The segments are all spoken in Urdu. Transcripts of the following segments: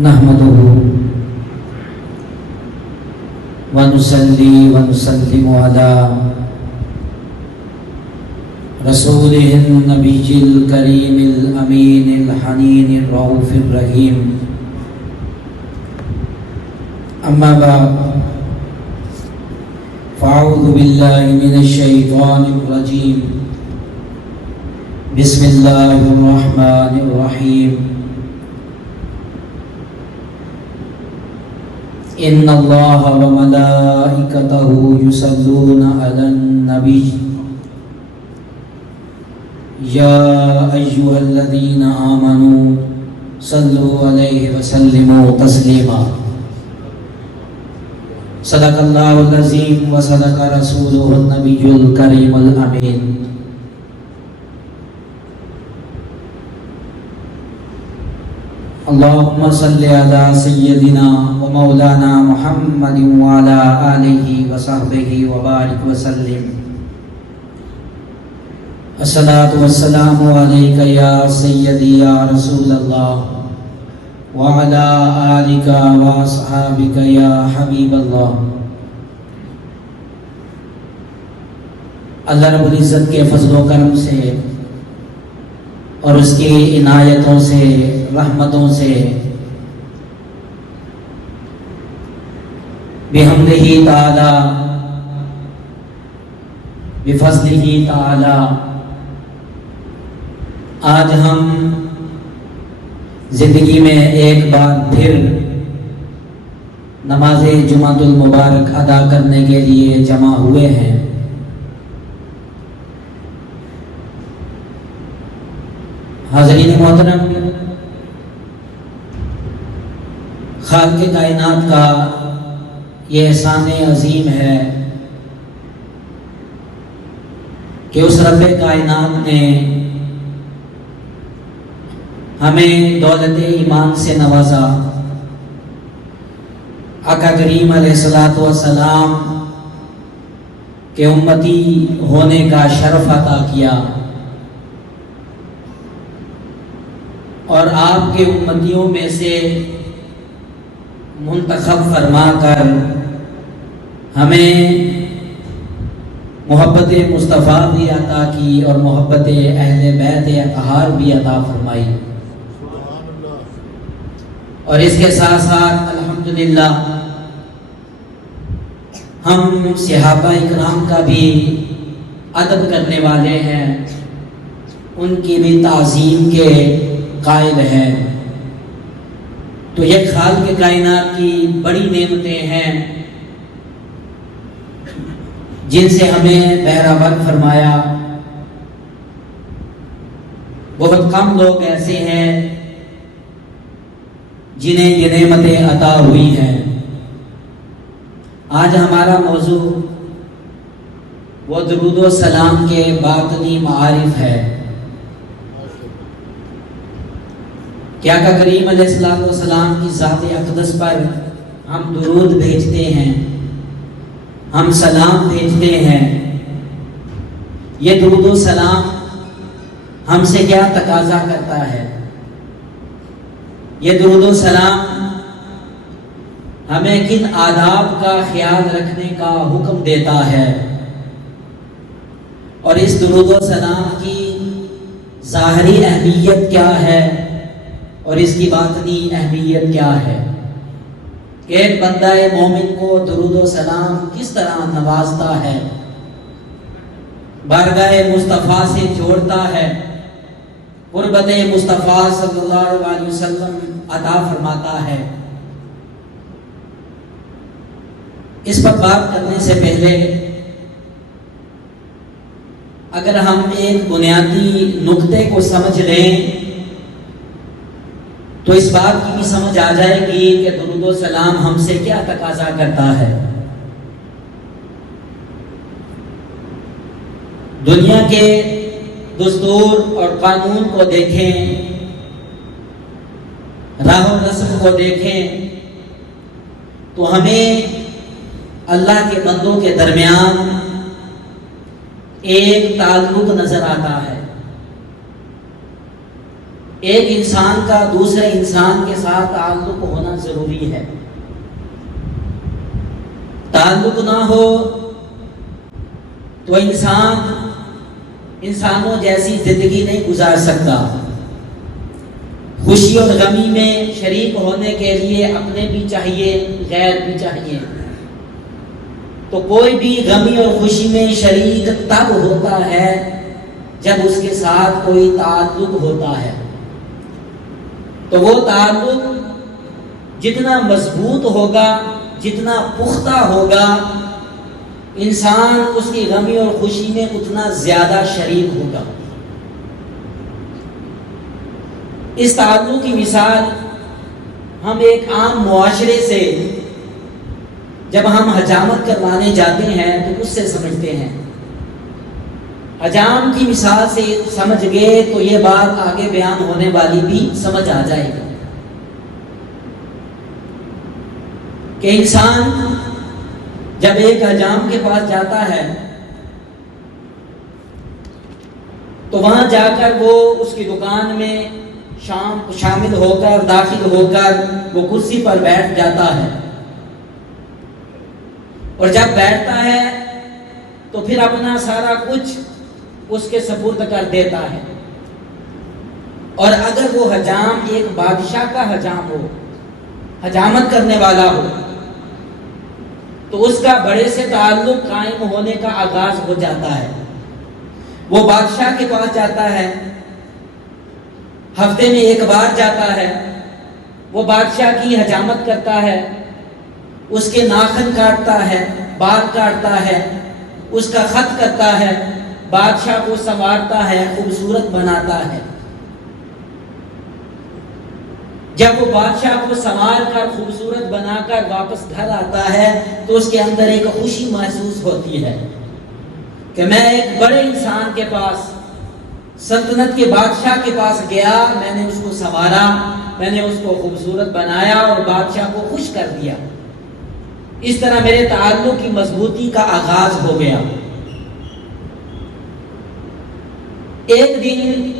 نحمده ونصلي ونسلم على رسوله النبي الكريم الأمين الحنين الرؤوف الرحيم أما بعد فأعوذ بالله من الشيطان الرجيم بسم الله الرحمن الرحيم إن الله وملائكته يصلون على النبي يا أيها الذين آمنوا صلوا عليه وسلموا تسليما صدق الله العظيم وصدق رسوله النبي الكريم الأمين اللهم صل على سيدنا ومولانا محمد وعلى آله وصحبه وبارك وسلم الصلاة والسلام عليك يا سيدي يا رسول الله وعلى آلك وأصحابك يا حبيب الله۔ اللہ رب العزت کے فضل و کرم سے اور اس کی عنایتوں سے رحمتوں سے بحمدہ تعالی بفضلہ تعالی آج ہم زندگی میں ایک بار پھر نماز جمعۃ المبارک ادا کرنے کے لیے جمع ہوئے ہیں۔ حاضرین محترم، خالق کائنات کا یہ احسان عظیم ہے کہ اس رب کائنات نے ہمیں دولت ایمان سے نوازا، آقا کریم علیہ الصلوۃ والسلام کے امتی ہونے کا شرف عطا کیا اور آپ کے امتیوں میں سے منتخب فرما کر ہمیں محبت مصطفیٰ بھی عطا کی اور محبت اہل بیت اطہار بھی عطا فرمائی، اور اس کے ساتھ ساتھ الحمدللہ ہم صحابہ اکرام کا بھی ادب کرنے والے ہیں، ان کی بھی تعظیم کے قائل ہیں۔ تو یہ خالق کائنات کی بڑی نعمتیں ہیں جن سے ہمیں بہرہ فرمایا۔ بہت کم لوگ ایسے ہیں جنہیں یہ نعمتیں عطا ہوئی ہیں۔ آج ہمارا موضوع وہ درود و سلام کے باطنی معارف ہے کہ آقا کریم علیہ السلام کی ذات اقدس پر ہم درود بھیجتے ہیں، ہم سلام بھیجتے ہیں۔ یہ درود و سلام ہم سے کیا تقاضا کرتا ہے؟ یہ درود و سلام ہمیں کن آداب کا خیال رکھنے کا حکم دیتا ہے، اور اس درود و سلام کی ظاہری اہمیت کیا ہے اور اس کی باطنی اہمیت کیا ہے کہ ایک بندہ مومن کو درود و سلام کس طرح نوازتا ہے، بارگاہ مصطفیٰ سے جوڑتا ہے، قربت مصطفیٰ صلی اللہ علیہ وسلم عطا فرماتا ہے۔ اس پر بات کرنے سے پہلے اگر ہم ایک بنیادی نقطے کو سمجھ لیں تو اس بات کی بھی سمجھ آ جائے گی کہ درود و سلام ہم سے کیا تقاضا کرتا ہے۔ دنیا کے دستور اور قانون کو دیکھیں، راہ و رسم کو دیکھیں تو ہمیں اللہ کے بندوں کے درمیان ایک تعلق نظر آتا ہے۔ ایک انسان کا دوسرے انسان کے ساتھ تعلق ہونا ضروری ہے. تعلق نہ ہو تو انسان انسانوں جیسی زندگی نہیں گزار سکتا. خوشی اور غمی میں شریک ہونے کے لیے اپنے بھی چاہیے، غیر بھی چاہیے. تو کوئی بھی غمی اور خوشی میں شریک تب ہوتا ہے جب اس کے ساتھ کوئی تعلق ہوتا ہے. تو وہ تعلق جتنا مضبوط ہوگا، جتنا پختہ ہوگا، انسان اس کی غمی اور خوشی میں اتنا زیادہ شریک ہوگا. اس تعلق کی مثال ہم ایک عام معاشرے سے جب ہم حجامت کروانے جاتے ہیں تو اس سے سمجھتے ہیں. حجام کی مثال سے سمجھ گئے تو یہ بات آگے بیان ہونے والی بھی سمجھ آ جائے گی کہ انسان جب ایک حجام کے پاس جاتا ہے تو وہاں جا کر وہ اس کی دکان میں شامل ہو کر، داخل ہو کر وہ کرسی پر بیٹھ جاتا ہے. اور جب بیٹھتا ہے تو پھر اپنا سارا کچھ اس کے سپرد کر دیتا ہے. اور اگر وہ حجام ایک بادشاہ کا حجام ہو، حجامت کرنے والا ہو، تو اس کا بڑے سے تعلق قائم ہونے کا آغاز ہو جاتا ہے. وہ بادشاہ کے پاس جاتا ہے، ہفتے میں ایک بار جاتا ہے، وہ بادشاہ کی حجامت کرتا ہے، اس کے ناخن کاٹتا ہے، بال کاٹتا ہے، اس کا خط کرتا ہے، بادشاہ کو سنوارتا ہے، خوبصورت بناتا ہے. جب وہ بادشاہ کو سنوار کر خوبصورت بنا کر واپس گھر آتا ہے تو اس کے اندر ایک خوشی محسوس ہوتی ہے کہ میں ایک بڑے انسان کے پاس، سلطنت کے بادشاہ کے پاس گیا، میں نے اس کو سنوارا، میں نے اس کو خوبصورت بنایا اور بادشاہ کو خوش کر دیا. اس طرح میرے تعلق کی مضبوطی کا آغاز ہو گیا. ایک دن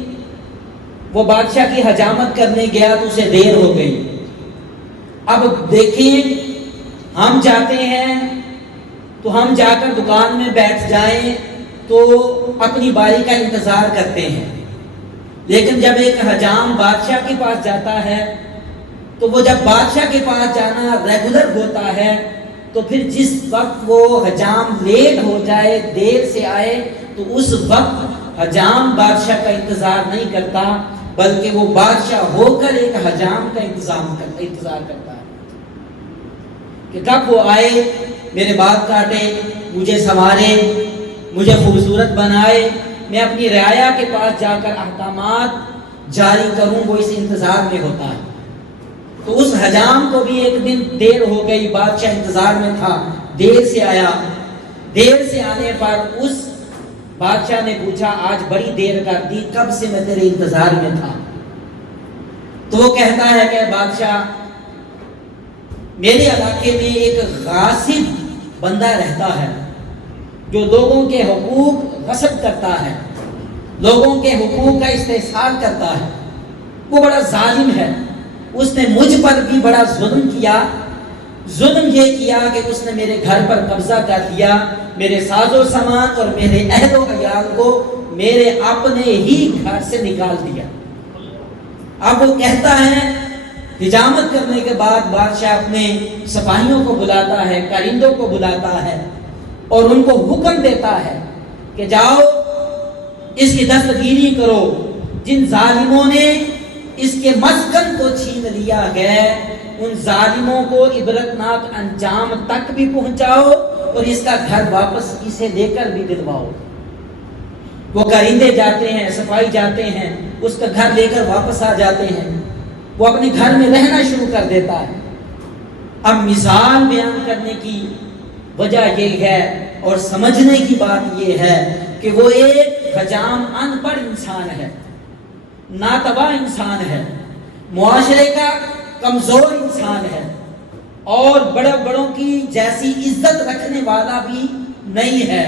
وہ بادشاہ کی حجامت کرنے گیا تو اسے دیر ہو گئی. اب دیکھیں، ہم جاتے ہیں تو ہم جا کر دکان میں بیٹھ جائیں تو اپنی باری کا انتظار کرتے ہیں. لیکن جب ایک حجام بادشاہ کے پاس جاتا ہے تو وہ جب بادشاہ کے پاس جانا ریگولر ہوتا ہے تو پھر جس وقت وہ حجام لیٹ ہو جائے، دیر سے آئے، تو اس وقت حجام بادشاہ کا انتظار نہیں کرتا بلکہ وہ بادشاہ ہو کر ایک حجام کا انتظار کرتا ہے کہ کب وہ آئے، میرے بال کاٹے، مجھے سنوارے، مجھے خوبصورت بنائے، میں اپنی رعایا کے پاس جا کر احکامات جاری کروں. وہ اس انتظار میں ہوتا ہے. تو اس حجام کو بھی ایک دن دیر ہو گئی، بادشاہ انتظار میں تھا، دیر سے آیا. دیر سے آنے پر اس بادشاہ نے پوچھا، آج بڑی دیر کر دی، کب سے میں تیرے انتظار میں تھا؟ تو وہ کہتا ہے کہ بادشاہ، میرے علاقے میں ایک غاصب بندہ رہتا ہے جو لوگوں کے حقوق غصب کرتا ہے، لوگوں کے حقوق کا استحصال کرتا ہے. وہ بڑا ظالم ہے. اس نے مجھ پر بھی بڑا ظلم کیا. ظلم یہ کیا کہ اس نے میرے گھر پر قبضہ کر لیا، میرے ساز و سامان اور میرے اہل و عیال کو میرے اپنے ہی گھر سے نکال دیا. اب وہ کہتا ہے، حجامت کرنے کے بعد بادشاہ اپنے سپاہیوں کو بلاتا ہے، کارندوں کو بلاتا ہے اور ان کو حکم دیتا ہے کہ جاؤ اس کی دستگیری کرو، جن ظالموں نے اس کے مسکن کو چھین لیا ہے ان ظالموں کو عبرتناک انجام تک بھی پہنچاؤ اور اس کا گھر واپس اسے لے کر بھی دلواؤ. وہ کارندے جاتے ہیں، سپاہی جاتے ہیں، اس کا گھر لے کر واپس آ جاتے ہیں. وہ اپنے گھر میں رہنا شروع کر دیتا ہے. اب مثال بیان کرنے کی وجہ یہ ہے اور سمجھنے کی بات یہ ہے کہ وہ ایک حجام ان پڑھ انسان ہے، ناتواں انسان ہے، معاشرے کا کمزور انسان ہے اور بڑوں کی جیسی عزت رکھنے والا بھی نہیں ہے.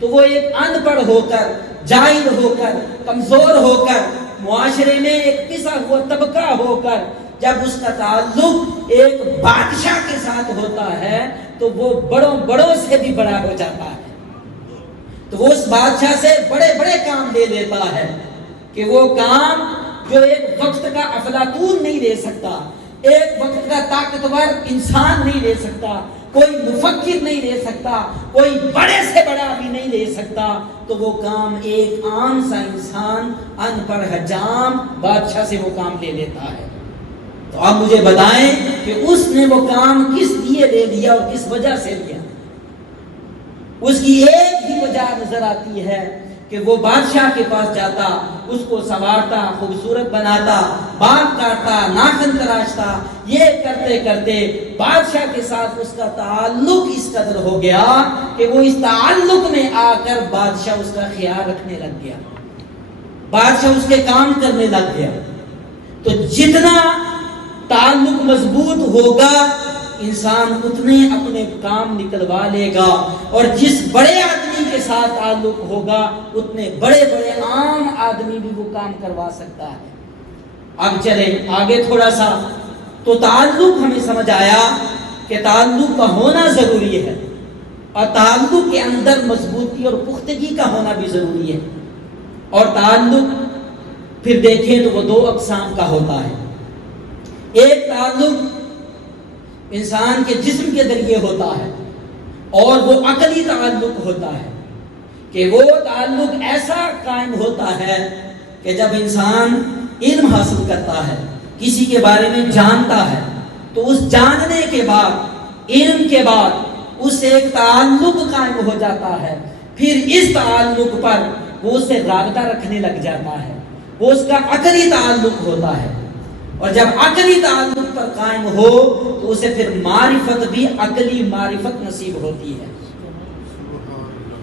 تو وہ ایک ان پڑھ ہو کر، جاہل ہو کر، کمزور ہو کر معاشرے میں ایک پسا ہوا طبقہ ہو کر جب اس کا تعلق ایک بادشاہ کے ساتھ ہوتا ہے تو وہ بڑوں سے بھی بڑا ہو جاتا ہے. تو وہ اس بادشاہ سے بڑے بڑے کام لے لیتا ہے کہ وہ کام جو ایک وقت کا افلاطون نہیں لے سکتا, ایک وقت کا طاقتور انسان نہیں لے سکتا, کوئی مفکر نہیں لے سکتا, کوئی بڑے سے بڑا بھی نہیں لے سکتا, تو وہ کام ایک عام سا انسان ان پڑھ حجام بادشاہ سے وہ کام لے لیتا ہے. تو آپ مجھے بتائیں کہ اس نے وہ کام کس لیے لے لیا اور کس وجہ سے لیا. اس کی ایک ہی وجہ نظر آتی ہے کہ وہ بادشاہ کے پاس جاتا, اس کو سنوارتا, خوبصورت بناتا, بال کاٹتا, ناخن تراشتا. یہ کرتے کرتے بادشاہ کے ساتھ اس کا تعلق اس قدر ہو گیا کہ وہ اس تعلق میں آ کر بادشاہ اس کا خیال رکھنے لگ گیا, بادشاہ اس کے کام کرنے لگ گیا. تو جتنا تعلق مضبوط ہوگا انسان اتنے اپنے کام نکلوا لے گا, اور جس بڑے آدمی کے ساتھ تعلق ہوگا اتنے بڑے بڑے عام آدمی بھی وہ کام کروا سکتا ہے. اب چلیں آگے تھوڑا سا. تو تعلق ہمیں سمجھ آیا کہ تعلق کا ہونا ضروری ہے, اور تعلق کے اندر مضبوطی اور پختگی کا ہونا بھی ضروری ہے. اور تعلق پھر دیکھیں تو وہ دو اقسام کا ہوتا ہے. ایک تعلق انسان کے جسم کے ذریعے ہوتا ہے, اور وہ عقلی تعلق ہوتا ہے کہ وہ تعلق ایسا قائم ہوتا ہے کہ جب انسان علم حاصل کرتا ہے, کسی کے بارے میں جانتا ہے, تو اس جاننے کے بعد, علم کے بعد اس سے ایک تعلق قائم ہو جاتا ہے. پھر اس تعلق پر وہ اس سے رابطہ رکھنے لگ جاتا ہے, وہ اس کا عقلی تعلق ہوتا ہے. اور جب عقلی تعلق پر قائم ہو تو اسے پھر معرفت بھی عقلی معرفت نصیب ہوتی ہے,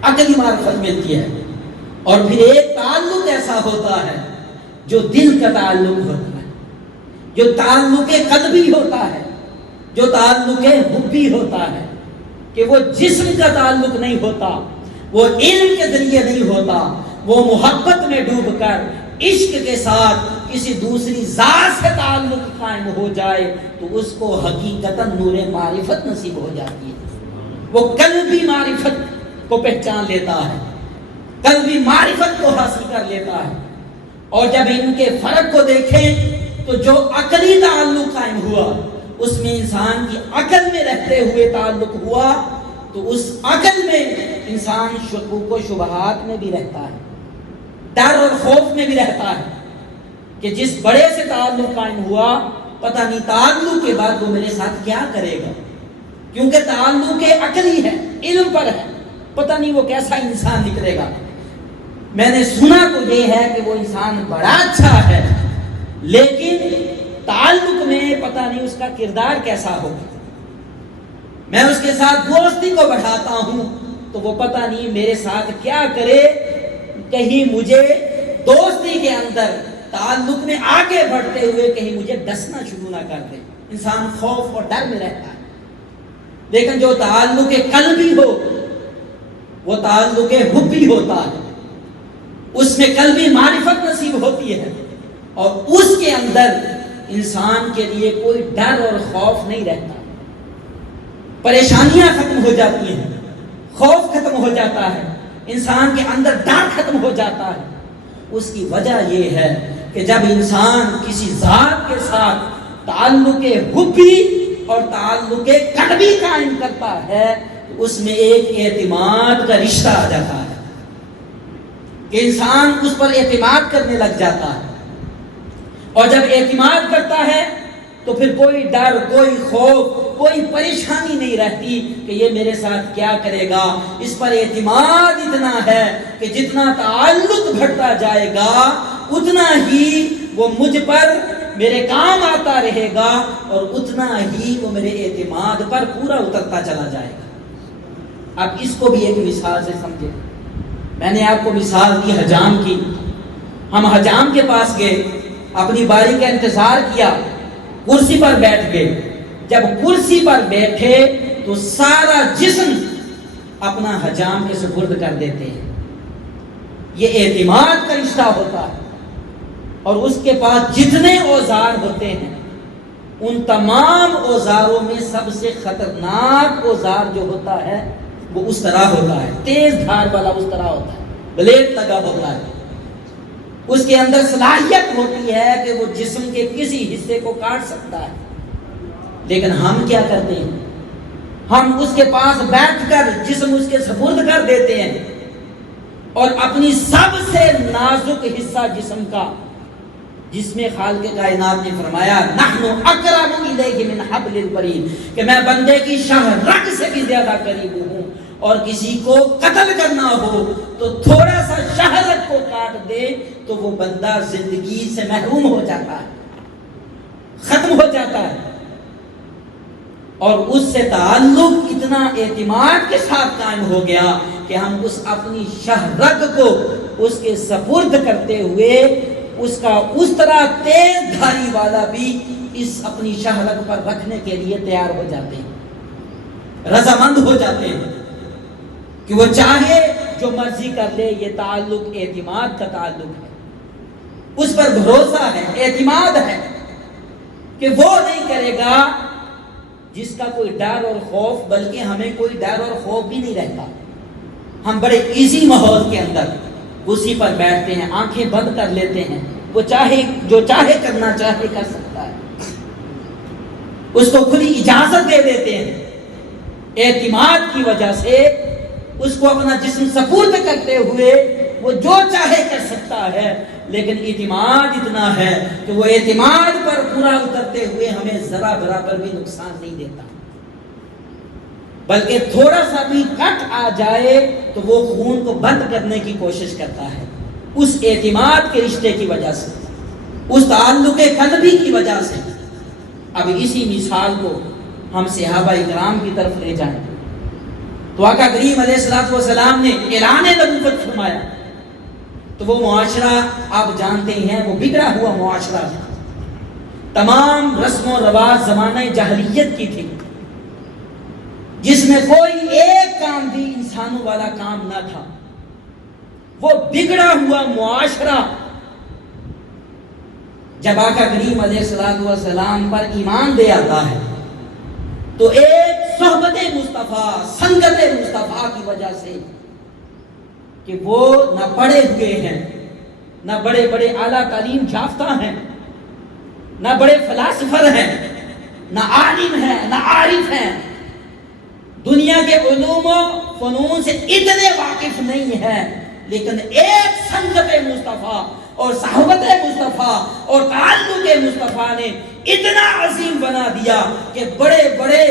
عقلی معرفت ملتی ہے. اور پھر ایک تعلق ایسا ہوتا ہے جو دل کا تعلق ہوتا ہے, جو تعلق قلبی ہوتا ہے, جو تعلق حبی ہوتا ہے, کہ وہ جسم کا تعلق نہیں ہوتا, وہ علم کے ذریعے نہیں ہوتا, وہ محبت میں ڈوب کر عشق کے ساتھ کسی دوسری ذات سے تعلق قائم ہو جائے تو اس کو حقیقتاً نور معرفت نصیب ہو جاتی ہے. وہ قلبی معرفت کو پہچان لیتا ہے, قلبی معرفت کو حاصل کر لیتا ہے. اور جب ان کے فرق کو دیکھیں تو جو عقلی تعلق قائم ہوا اس میں انسان کی عقل میں رہتے ہوئے تعلق ہوا, تو اس عقل میں انسان شکوک و شبہات میں بھی رہتا ہے, ڈر اور خوف میں بھی رہتا ہے کہ جس بڑے سے تعلق قائم ہوا پتہ نہیں تعلق کے بعد وہ میرے ساتھ کیا کرے گا, کیونکہ تعلق عقلی ہے, علم پر ہے, پتہ نہیں وہ کیسا انسان نکلے گا. میں نے سنا تو یہ ہے کہ وہ انسان بڑا اچھا ہے, لیکن تعلق میں پتہ نہیں اس کا کردار کیسا ہوگا. میں اس کے ساتھ دوستی کو بڑھاتا ہوں تو وہ پتہ نہیں میرے ساتھ کیا کرے, کہیں مجھے دوستی کے اندر تعلق میں آگے بڑھتے ہوئے کہیں مجھے ڈسنا شروع نہ کر دے. انسان خوف اور ڈر میں رہتا ہے. لیکن جو تعلق قلبی ہو وہ تعلق حبی ہوتا ہے, اس میں قلبی معرفت نصیب ہوتی ہے, اور اس کے اندر انسان کے لیے کوئی ڈر اور خوف نہیں رہتا. پریشانیاں ختم ہو جاتی ہیں, خوف ختم ہو جاتا ہے, انسان کے اندر ڈر ختم ہو جاتا ہے. اس کی وجہ یہ ہے کہ جب انسان کسی ذات کے ساتھ تعلق حبی اور تعلق قلبی قائم کرتا ہے تو اس میں ایک اعتماد کا رشتہ آ جاتا ہے کہ انسان اس پر اعتماد کرنے لگ جاتا ہے. اور جب اعتماد کرتا ہے تو پھر کوئی ڈر, کوئی خوف, کوئی پریشانی نہیں رہتی کہ یہ میرے ساتھ کیا کرے گا. اس پر اعتماد اتنا ہے کہ جتنا تعلق بڑھتا جائے گا اتنا ہی وہ مجھ پر میرے کام آتا رہے گا, اور اتنا ہی وہ میرے اعتماد پر پورا اترتا چلا جائے گا. اب اس کو بھی ایک مثال سے سمجھیں. میں نے آپ کو مثال دی حجام کی. ہم حجام کے پاس گئے, اپنی باری کا انتظار کیا, کرسی پر بیٹھ گئے. جب کرسی پر بیٹھے تو سارا جسم اپنا حجام کے سپرد کر دیتے ہیں. یہ اعتماد کا رشتہ ہوتا ہے. اور اس کے پاس جتنے اوزار ہوتے ہیں ان تمام اوزاروں میں سب سے خطرناک اوزار جو ہوتا ہے وہ اس طرح ہوتا ہے، تیز دھار والا اس طرح ہوتا ہے، بلیڈ لگا ہوتا ہے، اس کے اندر صلاحیت ہوتی ہے کہ وہ جسم کے کسی حصے کو کاٹ سکتا ہے۔ لیکن ہم کیا کرتے ہیں؟ ہم اس کے پاس بیٹھ کر جسم اس کے سپرد کر دیتے ہیں اور اپنی سب سے نازک حصہ جسم کا، جس میں خالق کائنات نے فرمایا نحن اقرب الیہ من حبل الورید، کہ میں بندے کی شاہ رگ سے بھی زیادہ قریب ہوں، اور کسی کو قتل کرنا ہو تو تھوڑا سا شاہ رگ کو کاٹ دے تو وہ بندہ زندگی سے محروم ہو جاتا ہے، ختم ہو جاتا ہے، اور اس سے تعلق اتنا اعتماد کے ساتھ قائم ہو گیا کہ ہم اس اپنی شاہ رگ کو اس کے سپرد کرتے ہوئے اس کا اس طرح تیز دھاری والا بھی اس اپنی شاہ رگ پر رکھنے کے لیے تیار ہو جاتے ہیں، رضامند ہو جاتے ہیں کہ وہ چاہے جو مرضی کر لے۔ یہ تعلق اعتماد کا تعلق ہے، اس پر بھروسہ ہے، اعتماد ہے کہ وہ نہیں کرے گا جس کا کوئی ڈر اور خوف، بلکہ ہمیں کوئی ڈر اور خوف بھی نہیں رہتا، ہم بڑے ایزی ماحول کے اندر اسی پر بیٹھتے ہیں، آنکھیں بند کر لیتے ہیں، وہ چاہے جو چاہے کرنا چاہے کر سکتا ہے، اس کو کھلی اجازت دے دیتے ہیں۔ اعتماد کی وجہ سے اس کو اپنا جسم سپرد کرتے ہوئے وہ جو چاہے کر سکتا ہے، لیکن اعتماد اتنا ہے کہ وہ اعتماد پر پورا اترتے ہوئے ہمیں ذرا برابر بھی نقصان نہیں دیتا، بلکہ تھوڑا سا بھی کٹ آ جائے تو وہ خون کو بند کرنے کی کوشش کرتا ہے، اس اعتماد کے رشتے کی وجہ سے، اس تعلق قلبی کی وجہ سے۔ اب اسی مثال کو ہم صحابہ اکرام کی طرف لے جائیں تو آقا کریم علیہ الصلوۃ والسلام نے اعلان نبوت فرمایا تو وہ معاشرہ آپ جانتے ہیں، وہ بگڑا ہوا معاشرہ تھا، تمام رسم و رواج زمانہ جاہلیت کی تھی، جس میں کوئی ایک کام بھی انسانوں والا کام نہ تھا، وہ بگڑا ہوا معاشرہ جب آقا کریم علیہ الصلوۃ والسلام پر ایمان دے آتا ہے تو ایک صحبت مصطفیٰ، سنگت مصطفیٰ کی وجہ سے کہ وہ نہ پڑھے ہوئے ہیں، نہ بڑے بڑے اعلیٰ تعلیم یافتہ ہیں، نہ بڑے فلاسفر ہیں، نہ عالم ہیں، نہ عارف ہیں، دنیا کے علوم و فنون سے اتنے واقف نہیں ہیں، لیکن ایک سنگت مصطفیٰ اور صحبت مصطفیٰ اور تعلق مصطفیٰ نے اتنا عظیم بنا دیا کہ بڑے بڑے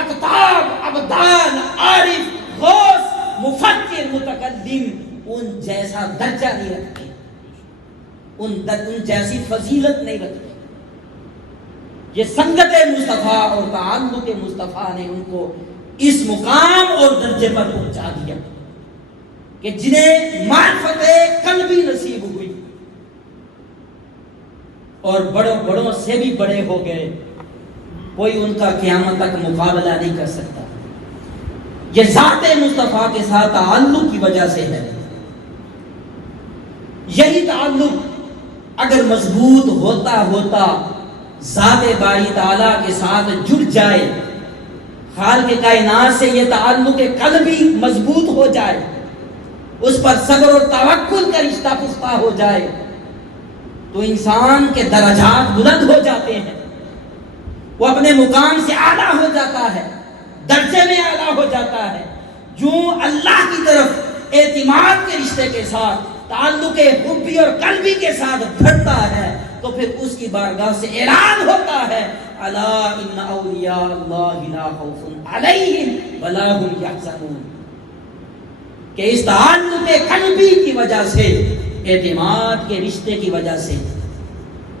اقطاب، ابدال، عارف، غوث، مفکر، متکلم ان جیسا درجہ نہیں رکھتے، ان جیسی فضیلت نہیں رکھتے۔ یہ سنگت مصطفیٰ اور تعلق مصطفیٰ نے ان کو اس مقام اور درجے پر پہنچا دیا کہ جنہیں معرفت قلبی نصیب ہوئی اور بڑوں سے بھی بڑے ہو گئے، کوئی ان کا قیامت تک مقابلہ نہیں کر سکتا۔ یہ ذات مصطفیٰ کے ساتھ تعلق کی وجہ سے ہے۔ یہی تعلق اگر مضبوط ہوتا ذات باری تعالیٰ کے ساتھ جڑ جائے، خالق کائنات سے یہ تعلق قلبی مضبوط ہو جائے، اس پر صبر و توکل کا رشتہ پختہ ہو جائے تو انسان کے درجات بلند ہو جاتے ہیں، وہ اپنے مقام سے اعلیٰ ہو جاتا ہے، درجے میں اعلیٰ ہو جاتا ہے۔ جو اللہ کی طرف اعتماد کے رشتے کے ساتھ تعلق حبی اور قلبی کے ساتھ بڑھتا ہے تو پھر اس کی بارگاہ سے اعلان ہوتا ہے الا ان اولیاء اللہ لا خوف علیہم ولا هم یحزنون، کہ اس تعلق قلبی کی وجہ سے، اعتماد کے رشتے کی وجہ سے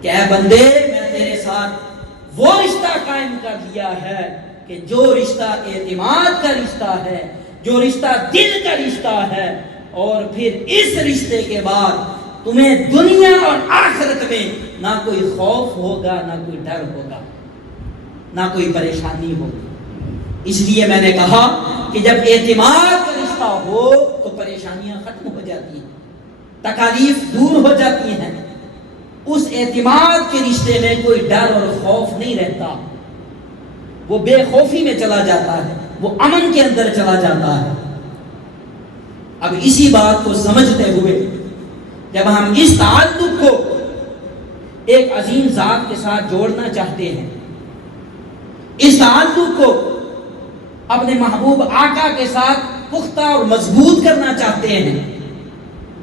کہ اے بندے میں تیرے ساتھ وہ رشتہ قائم کر دیا ہے کہ جو رشتہ اعتماد کا رشتہ ہے، جو رشتہ دل کا رشتہ ہے، اور پھر اس رشتے کے بعد تمہیں دنیا اور آخرت میں نہ کوئی خوف ہوگا، نہ کوئی ڈر ہوگا، نہ کوئی پریشانی ہوگی۔ اس لیے میں نے کہا کہ جب اعتماد کا رشتہ ہو تو پریشانیاں ختم ہو جاتی ہیں، تکالیف دور ہو جاتی ہیں، اس اعتماد کے رشتے میں کوئی ڈر اور خوف نہیں رہتا، وہ بے خوفی میں چلا جاتا ہے، وہ امن کے اندر چلا جاتا ہے۔ اب اسی بات کو سمجھتے ہوئے جب ہم اس تعلق کو ایک عظیم ذات کے ساتھ جوڑنا چاہتے ہیں، اس تعلق کو اپنے محبوب آقا کے ساتھ پختہ اور مضبوط کرنا چاہتے ہیں،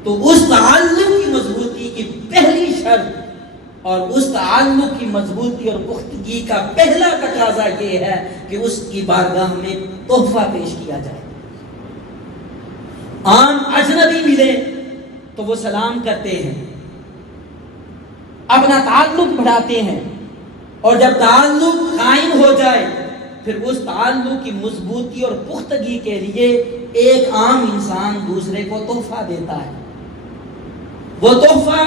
تو اس تعلق کی مضبوطی کی پہلی شرط اور اس تعلق کی مضبوطی اور پختگی کا پہلا تقاضا یہ ہے کہ اس کی بارگاہ میں تحفہ پیش کیا جائے۔ عام اجنبی ملے تو وہ سلام کرتے ہیں، اپنا تعلق بڑھاتے ہیں، اور جب تعلق قائم ہو جائے پھر اس تعلق کی مضبوطی اور پختگی کے لیے ایک عام انسان دوسرے کو تحفہ دیتا ہے۔ وہ تحفہ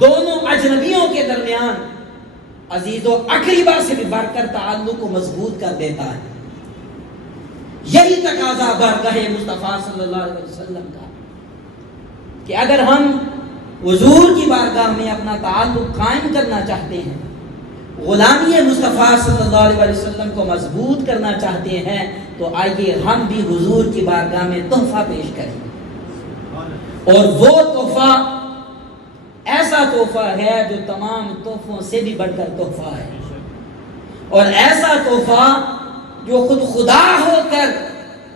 دونوں اجنبیوں کے درمیان عزیز و اقربا سے بھی بڑھ کر تعلق کو مضبوط کر دیتا ہے۔ یہی تقاضا بارگاہ مصطفیٰ صلی اللہ علیہ وسلم کا کہ اگر ہم حضور کی بارگاہ میں اپنا تعلق قائم کرنا چاہتے ہیں، غلامی مصطفیٰ صلی اللہ علیہ وسلم کو مضبوط کرنا چاہتے ہیں، تو آئیے ہم بھی حضور کی بارگاہ میں تحفہ پیش کریں۔ اور وہ تحفہ ایسا تحفہ ہے جو تمام تحفوں سے بھی بڑھ کر تحفہ ہے، اور ایسا تحفہ جو خود خدا ہو کر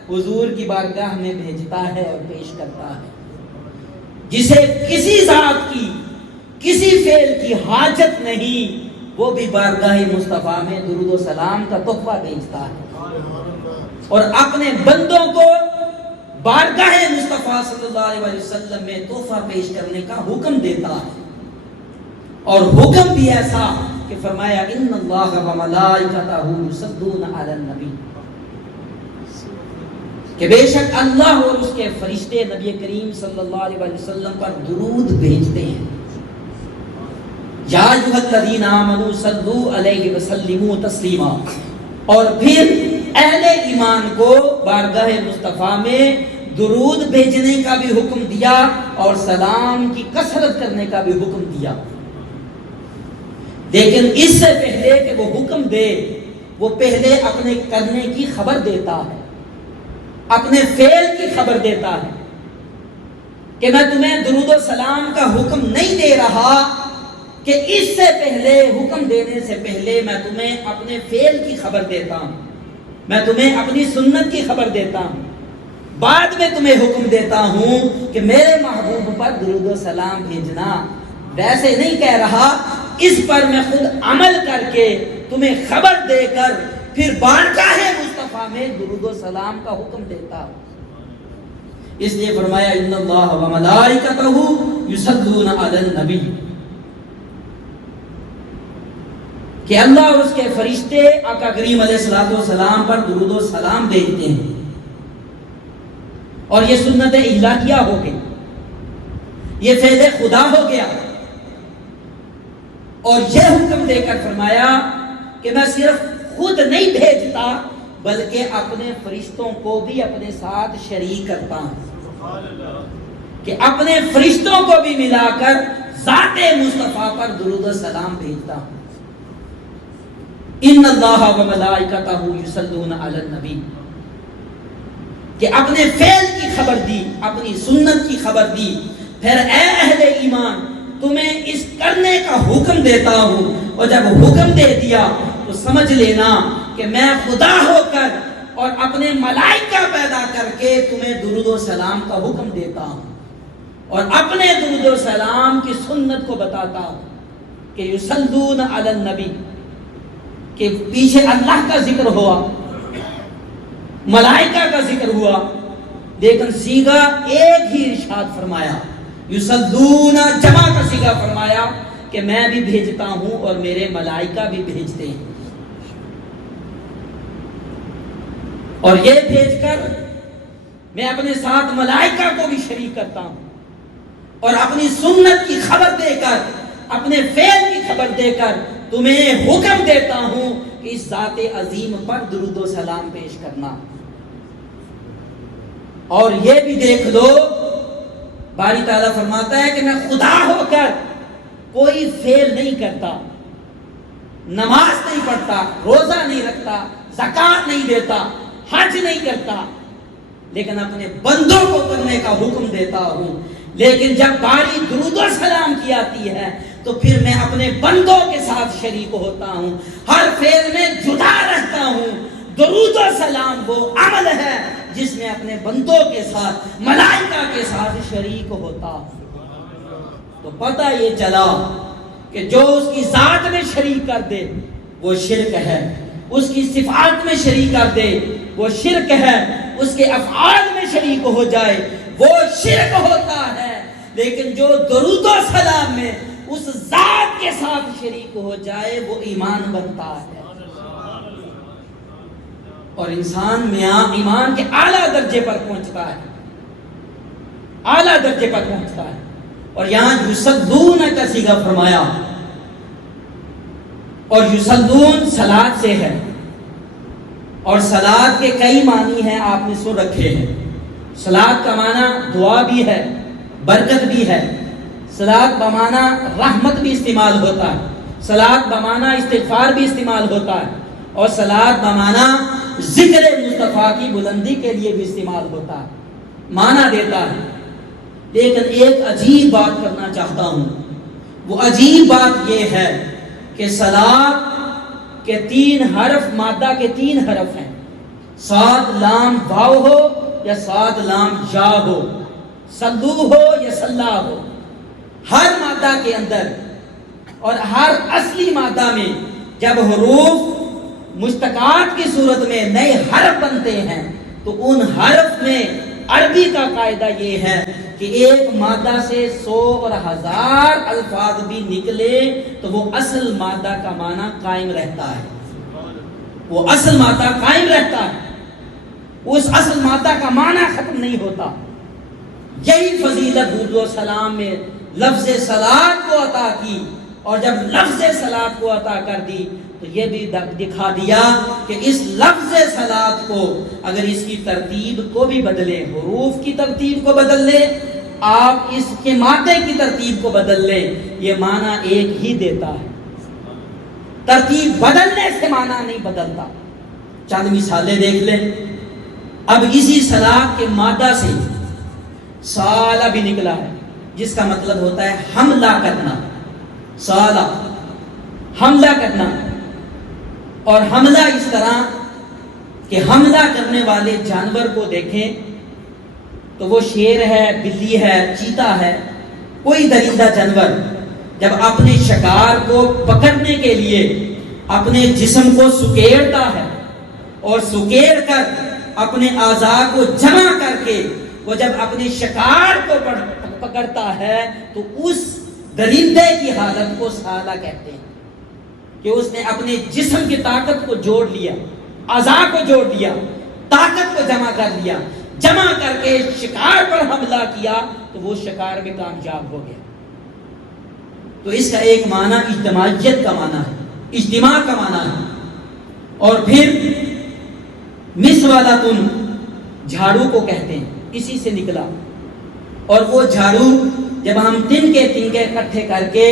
حضور کی بارگاہ میں بھیجتا ہے اور پیش کرتا ہے، جسے کسی ذات کی کسی فعل کی حاجت نہیں، وہ بھی بارگاہ مصطفیٰ میں درود و سلام کا تحفہ بھیجتا ہے، اور اپنے بندوں کو بارگاہ مصطفیٰ صلی اللہ علیہ وسلم میں تحفہ پیش کرنے کا حکم دیتا ہے، اور حکم بھی ایسا کہ فرمایا ان اللہ و ملائکتہ یصلون علی النبی، کہ بے شک اللہ اور اس کے فرشتے نبی کریم صلی اللہ علیہ وسلم پر درود بھیجتے ہیں۔ یا ایھا الذین آمنوا صلوا علیہ وسلموا تسلیما، اور پھر اہل ایمان کو بارگاہ مصطفیٰ میں درود بھیجنے کا بھی حکم دیا اور سلام کی کثرت کرنے کا بھی حکم دیا۔ لیکن اس سے پہلے کہ وہ حکم دے، وہ پہلے اپنے کرنے کی خبر دیتا ہے، اپنے فعل کی خبر دیتا ہے کہ میں تمہیں درود و سلام کا حکم نہیں دے رہا، کہ اس سے پہلے حکم دینے سے پہلے میں تمہیں اپنے فعل کی خبر دیتا ہوں، میں تمہیں اپنی سنت کی خبر دیتا ہوں، بعد میں تمہیں حکم دیتا ہوں کہ میرے محبوب پر درود و سلام بھیجنا۔ ویسے نہیں کہہ رہا، اس پر میں خود عمل کر کے تمہیں خبر دے کر پھر بارگاہ مصطفیٰ میں درود و سلام کا حکم دیتا ہوں۔ اس لیے فرمایا ان اللہ و ملائکتہ یصلون علی النبی، کہ اللہ اور اس کے فرشتے آقا کریم علیہ الصلوۃ والسلام پر درود و سلام بھیجتے ہیں، اور یہ سنت الہیہ ہو گئی، یہ فعل خدا ہو گیا، اور یہ حکم دے کر فرمایا کہ میں صرف خود نہیں بھیجتا بلکہ اپنے فرشتوں کو بھی اپنے ساتھ شریک کرتا ہوں، کہ اپنے فرشتوں کو بھی ملا کر ذات مصطفیٰ پر درود و سلام بھیجتا ہوں۔ ان اللہ و ملائکتہ یصلون علی النبی، کہ اپنے فعل کی خبر دی، اپنی سنت کی خبر دی، پھر اے اہل ایمان تمہیں اس کرنے کا حکم دیتا ہوں، اور جب حکم دے دیا تو سمجھ لینا کہ میں خدا ہو کر اور اپنے ملائکہ پیدا کر کے تمہیں درود و سلام کا حکم دیتا ہوں، اور اپنے درود و سلام کی سنت کو بتاتا ہوں کہ یصلون علی النبی، کہ پیچھے اللہ کا ذکر ہوا، ملائکہ کا ذکر ہوا، لیکن صیغہ ایک ہی ارشاد فرمایا، یصلون جمع کا صیغہ فرمایا کہ میں بھی بھیجتا ہوں اور میرے ملائکہ بھی بھیجتے ہیں، اور یہ بھیج کر میں اپنے ساتھ ملائکہ کو بھی شریک کرتا ہوں، اور اپنی سنت کی خبر دے کر، اپنے فعل کی خبر دے کر تمہیں حکم دیتا ہوں کہ اس ذات عظیم پر درود و سلام پیش کرنا۔ اور یہ بھی دیکھ لو، باری تعالیٰ فرماتا ہے کہ میں خدا ہو کر کوئی فعل نہیں کرتا، نماز نہیں پڑھتا، روزہ نہیں رکھتا، زکات نہیں دیتا، حج نہیں کرتا، لیکن اپنے بندوں کو کرنے کا حکم دیتا ہوں، لیکن جب باری درود و سلام کی آتی ہے تو پھر میں اپنے بندوں کے ساتھ شریک ہوتا ہوں، ہر فعل میں جدا رہتا ہوں۔ درود و سلام وہ عمل ہے جس میں اپنے بندوں کے ساتھ، ملائکہ کے ساتھ شریک ہوتا ہوں۔ تو پتہ یہ چلا کہ جو اس کی ذات میں شریک کر دے وہ شرک ہے، اس کی صفات میں شریک کر دے وہ شرک ہے، اس کے افعال میں شریک ہو جائے وہ شرک ہوتا ہے، لیکن جو درود و سلام میں اس ذات کے ساتھ شریک ہو جائے وہ ایمان بنتا ہے۔ اور انسان میں ایمان کے اعلیٰ درجے پر پہنچتا ہے، اعلیٰ درجے پر پہنچتا ہے۔ اور یہاں یصلون کا صیغہ فرمایا، اور یصلون صلاۃ سے ہے، اور صلاۃ کے کئی معنی ہیں، آپ نے سن رکھے ہیں۔ صلاۃ کا معنی دعا بھی ہے، برکت بھی ہے، صلاۃ بمعنی رحمت بھی استعمال ہوتا ہے، صلاۃ بمعنی استغفار بھی استعمال ہوتا ہے، اور صلاۃ بمعنی ذکر مصطفیٰ کی بلندی کے لیے بھی استعمال ہوتا ہے، معنی دیتا ہے۔ لیکن ایک عجیب بات کرنا چاہتا ہوں، وہ عجیب بات یہ ہے کہ صلاۃ کے 3 حرف، مادہ کے 3 حرف ہیں، صاد لام واو ہو یا صاد لام یا ہو، صلو ہو یا صلا ہو، ہر مادہ کے اندر اور ہر اصلی مادہ میں جب حروف مشتقات کی صورت میں نئے حرف بنتے ہیں تو ان حرف میں عربی کا قاعدہ یہ ہے کہ ایک مادہ سے 100 اور 1000 الفاظ بھی نکلے تو وہ اصل مادہ کا معنی قائم رہتا ہے، وہ اصل مادہ قائم رہتا ہے، اس اصل مادہ کا معنی ختم نہیں ہوتا۔ یہی فضیلت درود و سلام میں لفظ صلاۃ کو عطا کی، اور جب لفظ صلاۃ کو عطا کر دی تو یہ بھی دکھا دیا کہ اس لفظ صلاۃ کو اگر اس کی ترتیب کو بھی بدلے، حروف کی ترتیب کو بدل لے، آپ اس کے مادے کی ترتیب کو بدل لیں، یہ معنی ایک ہی دیتا ہے، ترتیب بدلنے سے معنی نہیں بدلتا۔ چند مثالیں دیکھ لیں۔ اب اسی صلاۃ کے مادہ سے سالہ بھی نکلا ہے، جس کا مطلب ہوتا ہے حملہ کرنا، سالہ حملہ کرنا، اور حملہ اس طرح کہ حملہ کرنے والے جانور کو دیکھیں تو وہ شیر ہے، بلی ہے، چیتا ہے، کوئی درندہ جانور جب اپنے شکار کو پکڑنے کے لیے اپنے جسم کو سکیڑتا ہے اور سکیڑ کر اپنے اعضاء کو جمع کر کے وہ جب اپنے شکار کو پکڑتا ہے تو اس درندے کی حالت کو سالہ کہتے ہیں، کہ اس نے اپنے جسم کی طاقت کو جوڑ لیا، اعضاء کو جوڑ دیا، طاقت کو جمع کر لیا، جمع کر کے شکار پر حملہ کیا تو وہ شکار میں کامیاب ہو گیا۔ تو اس کا ایک معنی اجتماعیت کا معنی ہے، اجتماع کا معنی ہے۔ اور پھر مسولۃن جھاڑو کو کہتے ہیں، اسی سے نکلا، اور وہ جھاڑو جب ہم تنکے اکٹھے کر کے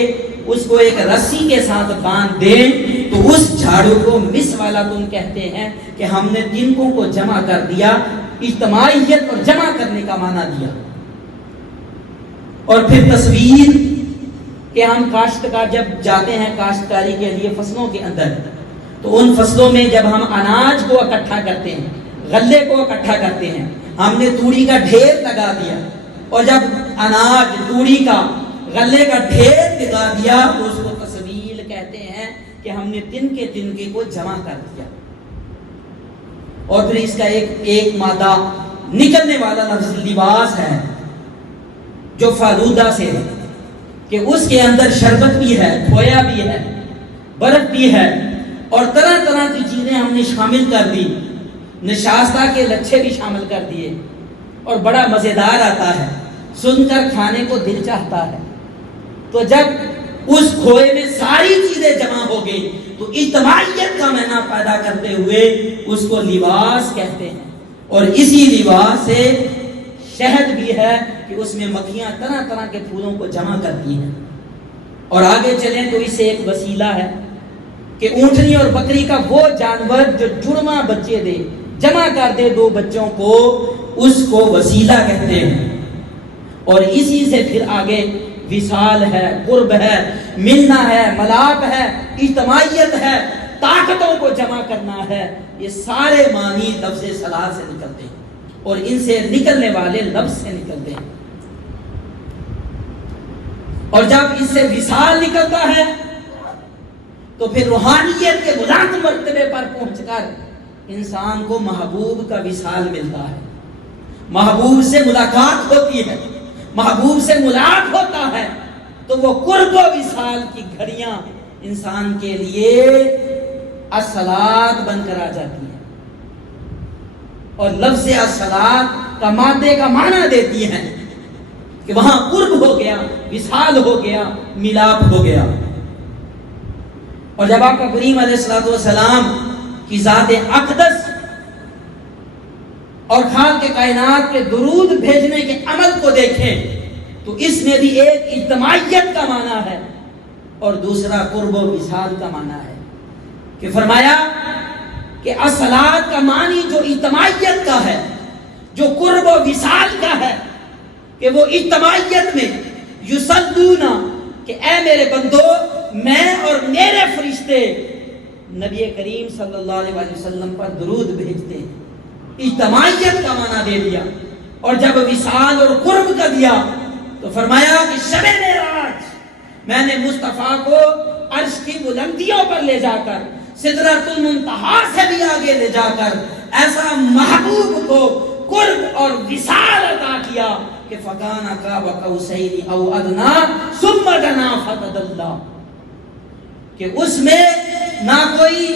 اس کو ایک رسی کے ساتھ باندھ دیں تو اس جھاڑو کو مسولۃن کہتے ہیں کہ ہم نے تنکوں کو جمع کر دیا، اجتماعیت اور جمع کرنے کا معنی دیا۔ اور پھر تصویر کہ ہم کاشتکار جب جاتے ہیں کاشتکاری کے لیے فصلوں کے اندر تو ان فصلوں میں جب ہم اناج کو اکٹھا کرتے ہیں، غلے کو اکٹھا کرتے ہیں، ہم نے توڑی کا ڈھیر لگا دیا، اور جب اناج توڑی کا غلے کا ڈھیر لگا دیا تو اس کو تصویر کہتے ہیں کہ ہم نے تنکے کو جمع کر دیا۔ اور پھر اس کا ایک مادہ نکلنے والا لفظ لباس ہے، جو فالودہ سے ہے، کہ اس کے اندر شربت بھی ہے، کھویا بھی ہے، برف بھی ہے، اور طرح طرح کی چیزیں ہم نے شامل کر دی، نشاستہ کے لچھے بھی شامل کر دیے، اور بڑا مزیدار آتا ہے، سن کر کھانے کو دل چاہتا ہے۔ تو جب اس کھوئے میں ساری چیزیں جمع ہو گئی تو اجتماعیت کا معنی پیدا کرتے ہوئے اس کو لباس کہتے ہیں۔ اور اسی لباس سے شہد بھی ہے کہ اس میں مکھیاں طرح طرح کے پھولوں کو جمع کرتی ہیں۔ اور آگے چلیں تو اس سے ایک وسیلہ ہے کہ اونٹنی اور بکری کا وہ جانور جو جڑواں بچے دے، جمع کر دے دو بچوں کو، اس کو وسیلہ کہتے ہیں۔ اور اسی سے پھر آگے وصال ہے، قرب ہے، ملنا ہے، ملاپ ہے، اجتماعیت ہے، طاقتوں کو جمع کرنا ہے، یہ سارے معنی لفظ صلاح سے نکلتے ہیں اور ان سے نکلنے والے لفظ سے نکلتے ہیں۔ اور جب اس سے وصال نکلتا ہے تو پھر روحانیت کے بلند مرتبے پر پہنچ کر انسان کو محبوب کا وصال ملتا ہے، محبوب سے ملاقات ہوتی ہے، محبوب سے ملاق ہوتا ہے، تو وہ قرب و وصال کی گھڑیاں انسان کے لیے الصلاۃ بن کر آ جاتی ہیں، اور لفظ الصلاۃ کا مادے کا معنی دیتی ہیں کہ وہاں قرب ہو گیا، وصال ہو گیا، ملاپ ہو گیا۔ اور جب آپ کریم علیہ السلام کی ذات اقدس اور خالق کائنات کے درود بھیجنے کے عمل کو دیکھیں تو اس میں بھی ایک اجتماعیت کا معنی ہے اور دوسرا قرب و وصال کا معنی ہے، کہ فرمایا کہ الصلاۃ کا معنی جو اجتماعیت کا ہے، جو قرب و وصال کا ہے، کہ وہ اجتماعیت میں یصلون، کہ اے میرے بندو میں اور میرے فرشتے نبی کریم صلی اللہ علیہ وسلم پر درود بھیجتے ہیں، اجتماعیت کا معنی دے دیا۔ اور جب وصال اور قرب کا دیا تو فرمایا کہ شب معراج میں نے مصطفیٰ کو عرش کی بلندیوں پر لے جا کر، سدرۃ المنتہا سے بھی آگے لے جا کر ایسا محبوب کو قرب اور وصال عطا کیا کہ فکان قاب قوسین او ادنی ثم دنا فتدلی، کہ اس میں نہ کوئی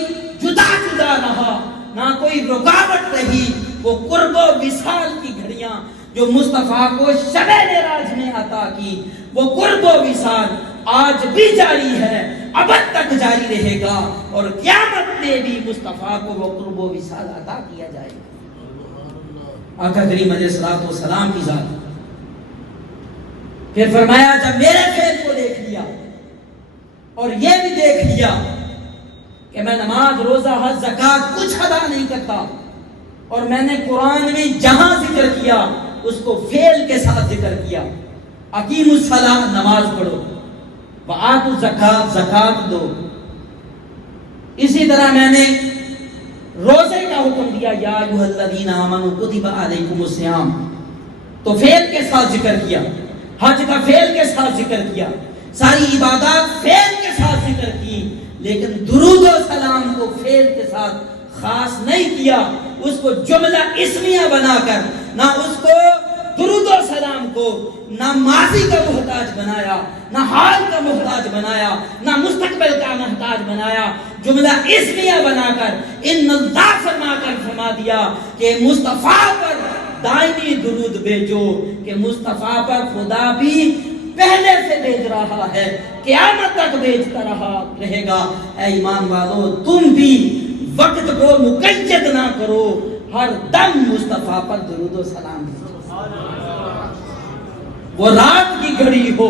جدا جدا رہا، نہ کوئی رکاوٹ رہی، وہ قرب و وصال کی گھڑیاں جو مصطفیٰ کو شب معراج میں عطا کی، وہ قرب و وصال آج بھی جاری ہے، ابد تک جاری رہے گا، اور قیامت میں بھی مصطفیٰ کو وہ قرب و وصال عطا کیا جائے گا۔ آقا کریم علیہ السلام کی ذات۔ پھر فرمایا جب میرے فعل کو دیکھ لیا اور یہ بھی دیکھ لیا کہ میں نماز، روزہ، حج، زکات کچھ ادا نہیں کرتا، اور میں نے قرآن میں جہاں ذکر کیا اس کو فعل کے ساتھ ذکر کیا، اقیم الصلاۃ، نماز پڑھو، وآتوا الزکات، زکات دو، اسی طرح میں نے روزے کا حکم دیا، یا ایھا الذین آمنوا کتب علیکم الصیام، تو فعل کے ساتھ ذکر کیا، حج کا فعل کے ساتھ ذکر کیا، ساری عبادات فعل کے ساتھ ذکر کی، لیکن درود و سلام کو فعل کے ساتھ خاص نہیں کیا، اس کو جملہ اسمیہ بنا کر نہ اس کو درود و سلام کو نہ ماضی کا محتاج بنایا، نہ حال کا محتاج بنایا، نہ مستقبل کا محتاج بنایا، جملہ اسمیہ بنا کر ان اللہ فرما کر فرما دیا کہ مصطفیٰ پر دائمی درود بھیجو، کہ مصطفیٰ پر خدا بھی پہلے سے بھیج رہا ہے، قیامت تک بھیجتا رہے گا۔ اے ایمان والو، تم بھی وقت کو مقید نہ کرو، ہر دم مصطفیٰ پر درود و سلام بھیجو، وہ رات کی گھڑی ہو،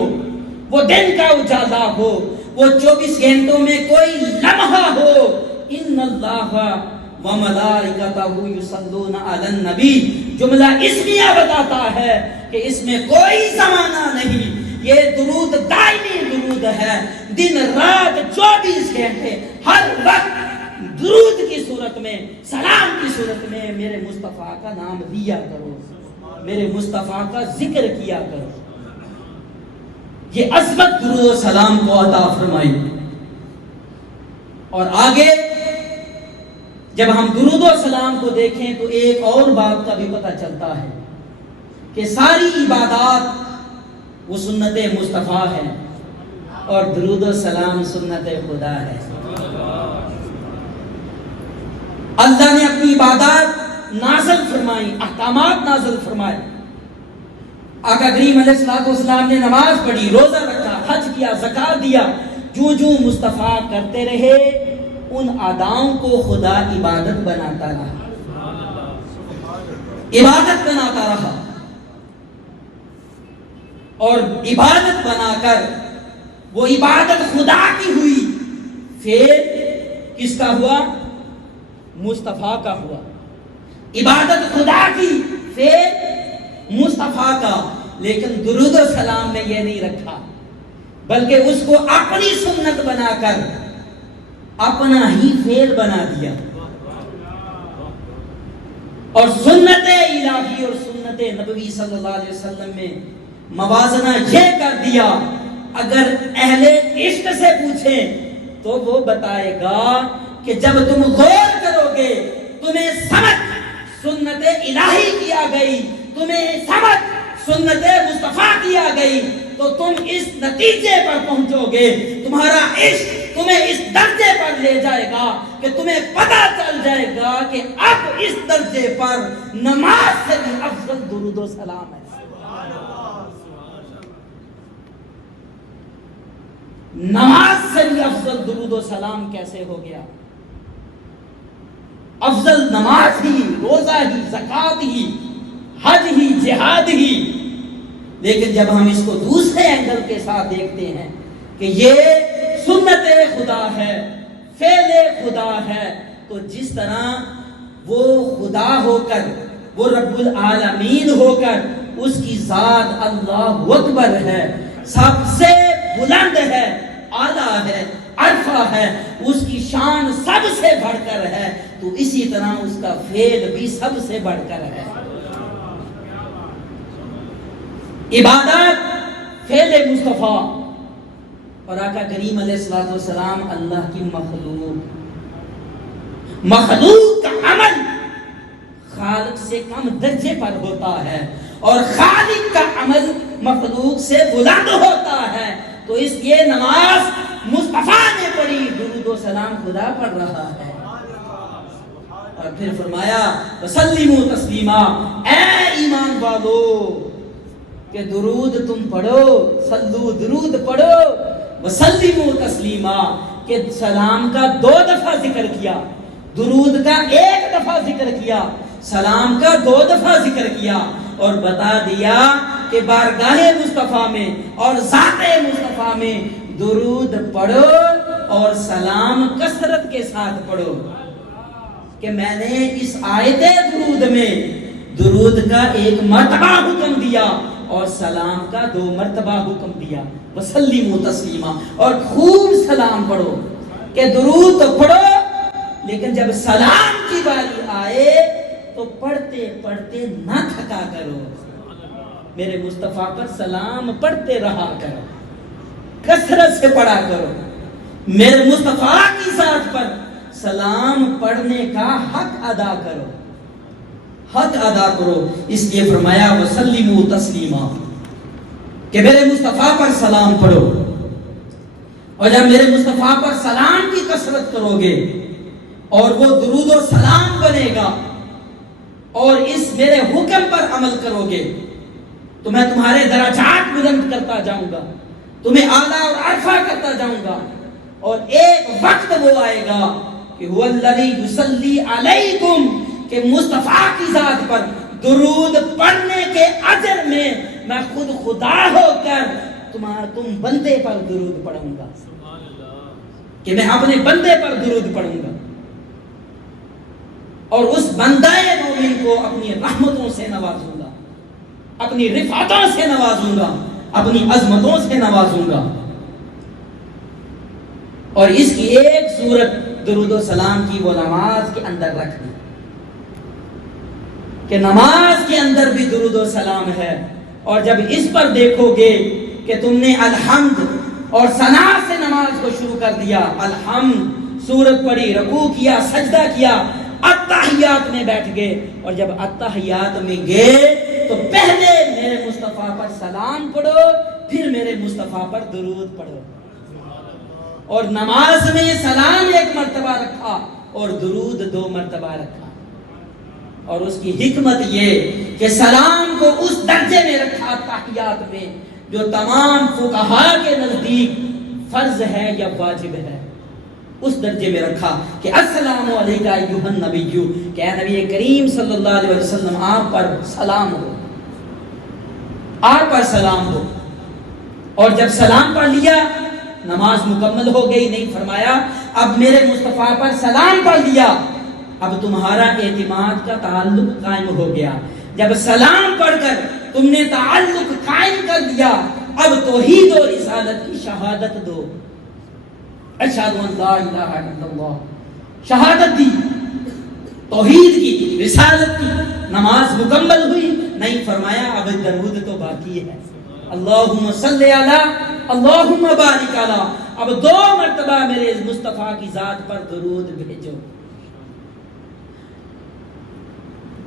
وہ دن کا اجالا ہو، وہ 24 گھنٹوں میں کوئی لمحہ ہو، ان اللہ وملائکتہ یصلون علی النبی، جملہ اسمیہ بتاتا ہے کہ اس میں کوئی زمانہ نہیں، یہ درود دائمی درود ہے، دن رات 24 گھنٹے ہر وقت درود کی صورت میں، سلام کی صورت میں میرے مصطفیٰ کا نام لیا کرو، میرے مصطفیٰ کا ذکر کیا کرو۔ یہ عظمت درود و سلام کو عطا فرمائی۔ اور آگے جب ہم درود و سلام کو دیکھیں تو ایک اور بات کا بھی پتہ چلتا ہے کہ ساری عبادات وہ سنت مصطفیٰ ہے اور درود و سلام سنت خدا ہے۔ اللہ نے اپنی عبادات نازل فرمائی، احکامات نازل فرمائے، آقا کریم علیہ السلام نے نماز پڑھی، روزہ رکھا، حج کیا، زکات دیا، جو جو مصطفیٰ کرتے رہے ان اداؤں کو خدا عبادت بناتا رہا، عبادت بناتا رہا، اور عبادت بنا کر وہ عبادت خدا کی ہوئی، فعل کس کا ہوا؟ مصطفیٰ کا ہوا۔ عبادت خدا کی، فعل مصطفیٰ کا، لیکن درود و سلام میں یہ نہیں رکھا، بلکہ اس کو اپنی سنت بنا کر اپنا ہی فعل بنا دیا، اور سنت الہی اور سنت نبوی صلی اللہ علیہ وسلم میں موازنہ یہ کر دیا، اگر اہل عشق سے پوچھیں تو وہ بتائے گا کہ جب تم غور کرو گے، تمہیں سمجھ سنت الہی کیا گئی، تمہیں سمجھ سنت مصطفیٰ کیا گئی، تو تم اس نتیجے پر پہنچو گے، تمہارا عشق تمہیں اس درجے پر لے جائے گا کہ تمہیں پتہ چل جائے گا کہ اب اس درجے پر نماز سے بھی افضل درود و سلام ہے۔ نماز سے بھی افضل درود و سلام کیسے ہو گیا؟ افضل نماز ہی، روزہ ہی، زکوٰۃ ہی، حج ہی، جہاد ہی، لیکن جب ہم اس کو دوسرے اینگل کے ساتھ دیکھتے ہیں کہ یہ سنت خدا ہے، فعل خدا ہے، تو جس طرح وہ خدا ہو کر، وہ رب العالمین ہو کر، اس کی ذات اللہ اکبر ہے، سب سے بلند ہے، اعلیٰ ہے، عرفہ ہے، اس کی شان سب سے بڑھ کر ہے، تو اسی طرح اس کا فعل بھی سب سے بڑھ کر ہے۔ عبادت فعل مصطفیٰ، اور آقا کریم علیہ الصلوۃ والسلام اللہ کی مخلوق کا عمل خالق سے کم درجے پر ہوتا ہے، اور خالق کا عمل مخلوق سے بلند ہوتا ہے، تو اس لیے نماز مصطفیٰ نے پڑھی، درود و سلام خدا پڑھ رہا ہے۔ اور پھر فرمایا وسلموا تسلیما، اے ایمان والو کہ درود تم پڑھو، صلو درود پڑھو، وسلموا تسلیما کہ سلام کا 2 دفعہ ذکر کیا، درود کا 1 دفعہ ذکر کیا، سلام کا 2 دفعہ ذکر کیا، اور بتا دیا کہ بارگاہ مصطفیٰ میں اور ذات مصطفیٰ میں درود پڑھو اور سلام کثرت کے ساتھ پڑھو، کہ میں نے اس آیت درود میں درود کا 1 مرتبہ حکم دیا اور سلام کا 2 مرتبہ حکم دیا، وسلموا تسلیما، اور خوب سلام پڑھو، کہ درود تو پڑھو لیکن جب سلام کی باری آئے تو پڑھتے پڑھتے نہ تھکا کرو، میرے مصطفیٰ پر سلام پڑھتے رہا کرو، کثرت سے پڑھا کرو، میرے مصطفیٰ کی ذات پر سلام پڑھنے کا حق ادا کرو، حق ادا کرو۔ اس لیے فرمایا وسلموا تسلیما، کہ میرے مصطفیٰ پر سلام پڑھو، اور جب میرے مصطفیٰ پر سلام کی کثرت کرو گے اور وہ درود و سلام بنے گا اور اس میرے حکم پر عمل کرو گے تو میں تمہارے درجات بلند کرتا جاؤں گا، تمہیں اعلیٰ اور عرفہ کرتا جاؤں گا، اور ایک وقت وہ آئے گا کہ هو الذی یصلی علیکم، کہ مصطفیٰ کی ذات پر درود پڑھنے کے اجر میں میں خود خدا ہو کر تم بندے پر درود پڑھوں گا، کہ میں اپنے بندے پر درود پڑھوں گا، اور اس بندہ مومن کو اپنی رحمتوں سے نوازوں گا، اپنی رفعتوں سے نوازوں گا، اپنی عظمتوں سے نوازوں گا۔ اور اس کی ایک صورت درود و سلام کی وہ نماز کے اندر رکھ دی، کہ نماز کے اندر بھی درود و سلام ہے، اور جب اس پر دیکھو گے کہ تم نے الحمد اور ثنا سے نماز کو شروع کر دیا، الحمد سورت پڑھی، رکوع کیا، سجدہ کیا، اتحیات میں بیٹھ گئے، اور جب اتحیات میں گئے تو پہلے میرے مصطفیٰ پر سلام پڑھو، پھر میرے مصطفیٰ پر درود پڑھو، اور نماز میں سلام 1 مرتبہ رکھا اور درود 2 مرتبہ رکھا، اور اس کی حکمت یہ کہ سلام کو اس درجے میں رکھا تحیات میں جو تمام فقہاء کے نزدیک فرض ہے یا واجب ہے، اس درجے میں رکھا کہ السلام علیکہ ایھا النبی، کہ اے نبی کریم صلی اللہ علیہ وسلم آپ پر سلام ہو، آپ پر سلام ہو، اور جب سلام پڑھ لیا نماز مکمل ہو گئی؟ نہیں، فرمایا اب میرے مصطفیٰ پر سلام پڑھ لیا، اب تمہارا اعتماد کا تعلق قائم ہو گیا۔ جب سلام پڑھ کر تم نے تعلق قائم کر دیا، اب توحید و رسالت کی شہادت دو۔ اشہد ان لا الہ الا اللہ، شہادت دی توحید کی، رسالت کی۔ نماز مکمل ہوئی؟ نہیں، فرمایا اب درود تو باقی ہے۔ اللہم صلی علی، اللہم بارک علی، اب 2 مرتبہ میرے مصطفیٰ کی ذات پر درود بھیجو۔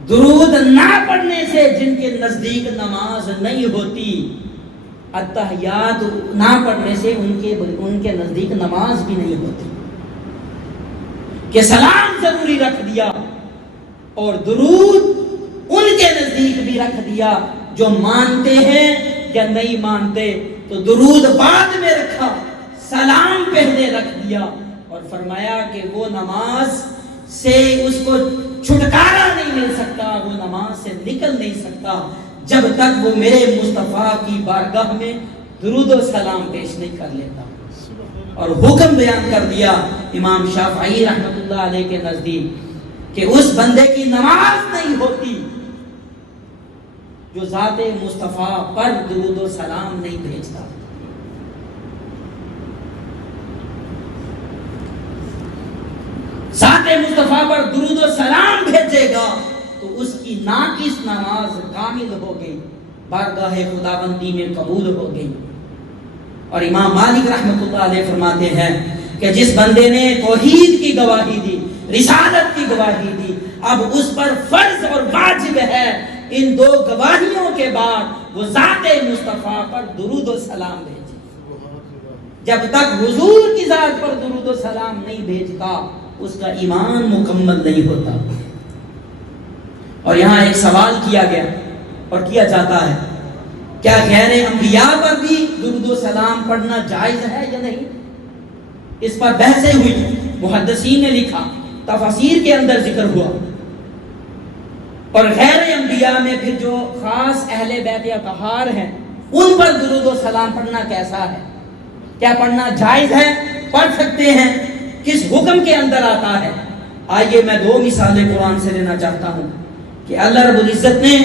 درود نہ پڑھنے سے جن کے نزدیک نماز نہیں ہوتی، اتحیات نہ پڑھنے سے ان کے نزدیک نماز بھی نہیں ہوتی، کہ سلام ضروری رکھ دیا اور درود ان کے نزدیک بھی رکھ دیا جو مانتے ہیں یا نہیں مانتے، تو درود بعد میں رکھا، سلام پہلے رکھ دیا، اور فرمایا کہ وہ نماز سے اس کو چھٹکارا نہیں مل سکتا، وہ نماز سے نکل نہیں سکتا جب تک وہ میرے مصطفیٰ کی بارگاہ میں درود و سلام پیش نہیں کر لیتا۔ اور حکم بیان کر دیا امام شافعی رحمۃ اللہ علیہ کے نزدیک کہ اس بندے کی نماز نہیں ہوتی جو ذات مصطفیٰ پر درود و سلام نہیں بھیجتا۔ ذات مصطفیٰ پر درود و سلام بھیجے گا تو اس کی ناقص نماز کامل ہو گئی، بارگاہ خداوندی میں قبول ہو گئی۔ اور امام مالک رحمۃ اللہ علیہ فرماتے ہیں کہ جس بندے نے توحید کی گواہی دی، رسالت کی گواہی دی، اب اس پر فرض اور واجب ہے ان 2 گواہیوں کے بعد وہ ذات مصطفیٰ پر درود و سلام بھیجے۔ جب تک حضور کی ذات پر درود و سلام نہیں بھیجتا اس کا ایمان مکمل نہیں ہوتا۔ اور یہاں ایک سوال کیا گیا اور کیا جاتا ہے، کیا غیر انبیاء پر بھی درود و سلام پڑھنا جائز ہے یا نہیں؟ اس پر بحثیں ہوئی، محدثین نے لکھا، تفاسیر کے اندر ذکر ہوا۔ اور غیر انبیاء میں پھر جو خاص اہل بیت اطہار ہیں ان پر درود و سلام پڑھنا کیسا ہے؟ کیا پڑھنا جائز ہے؟ پڑھ سکتے ہیں؟ کس حکم کے اندر آتا ہے؟ آئیے میں 2 مثالیں قرآن سے لینا چاہتا ہوں کہ اللہ رب العزت نے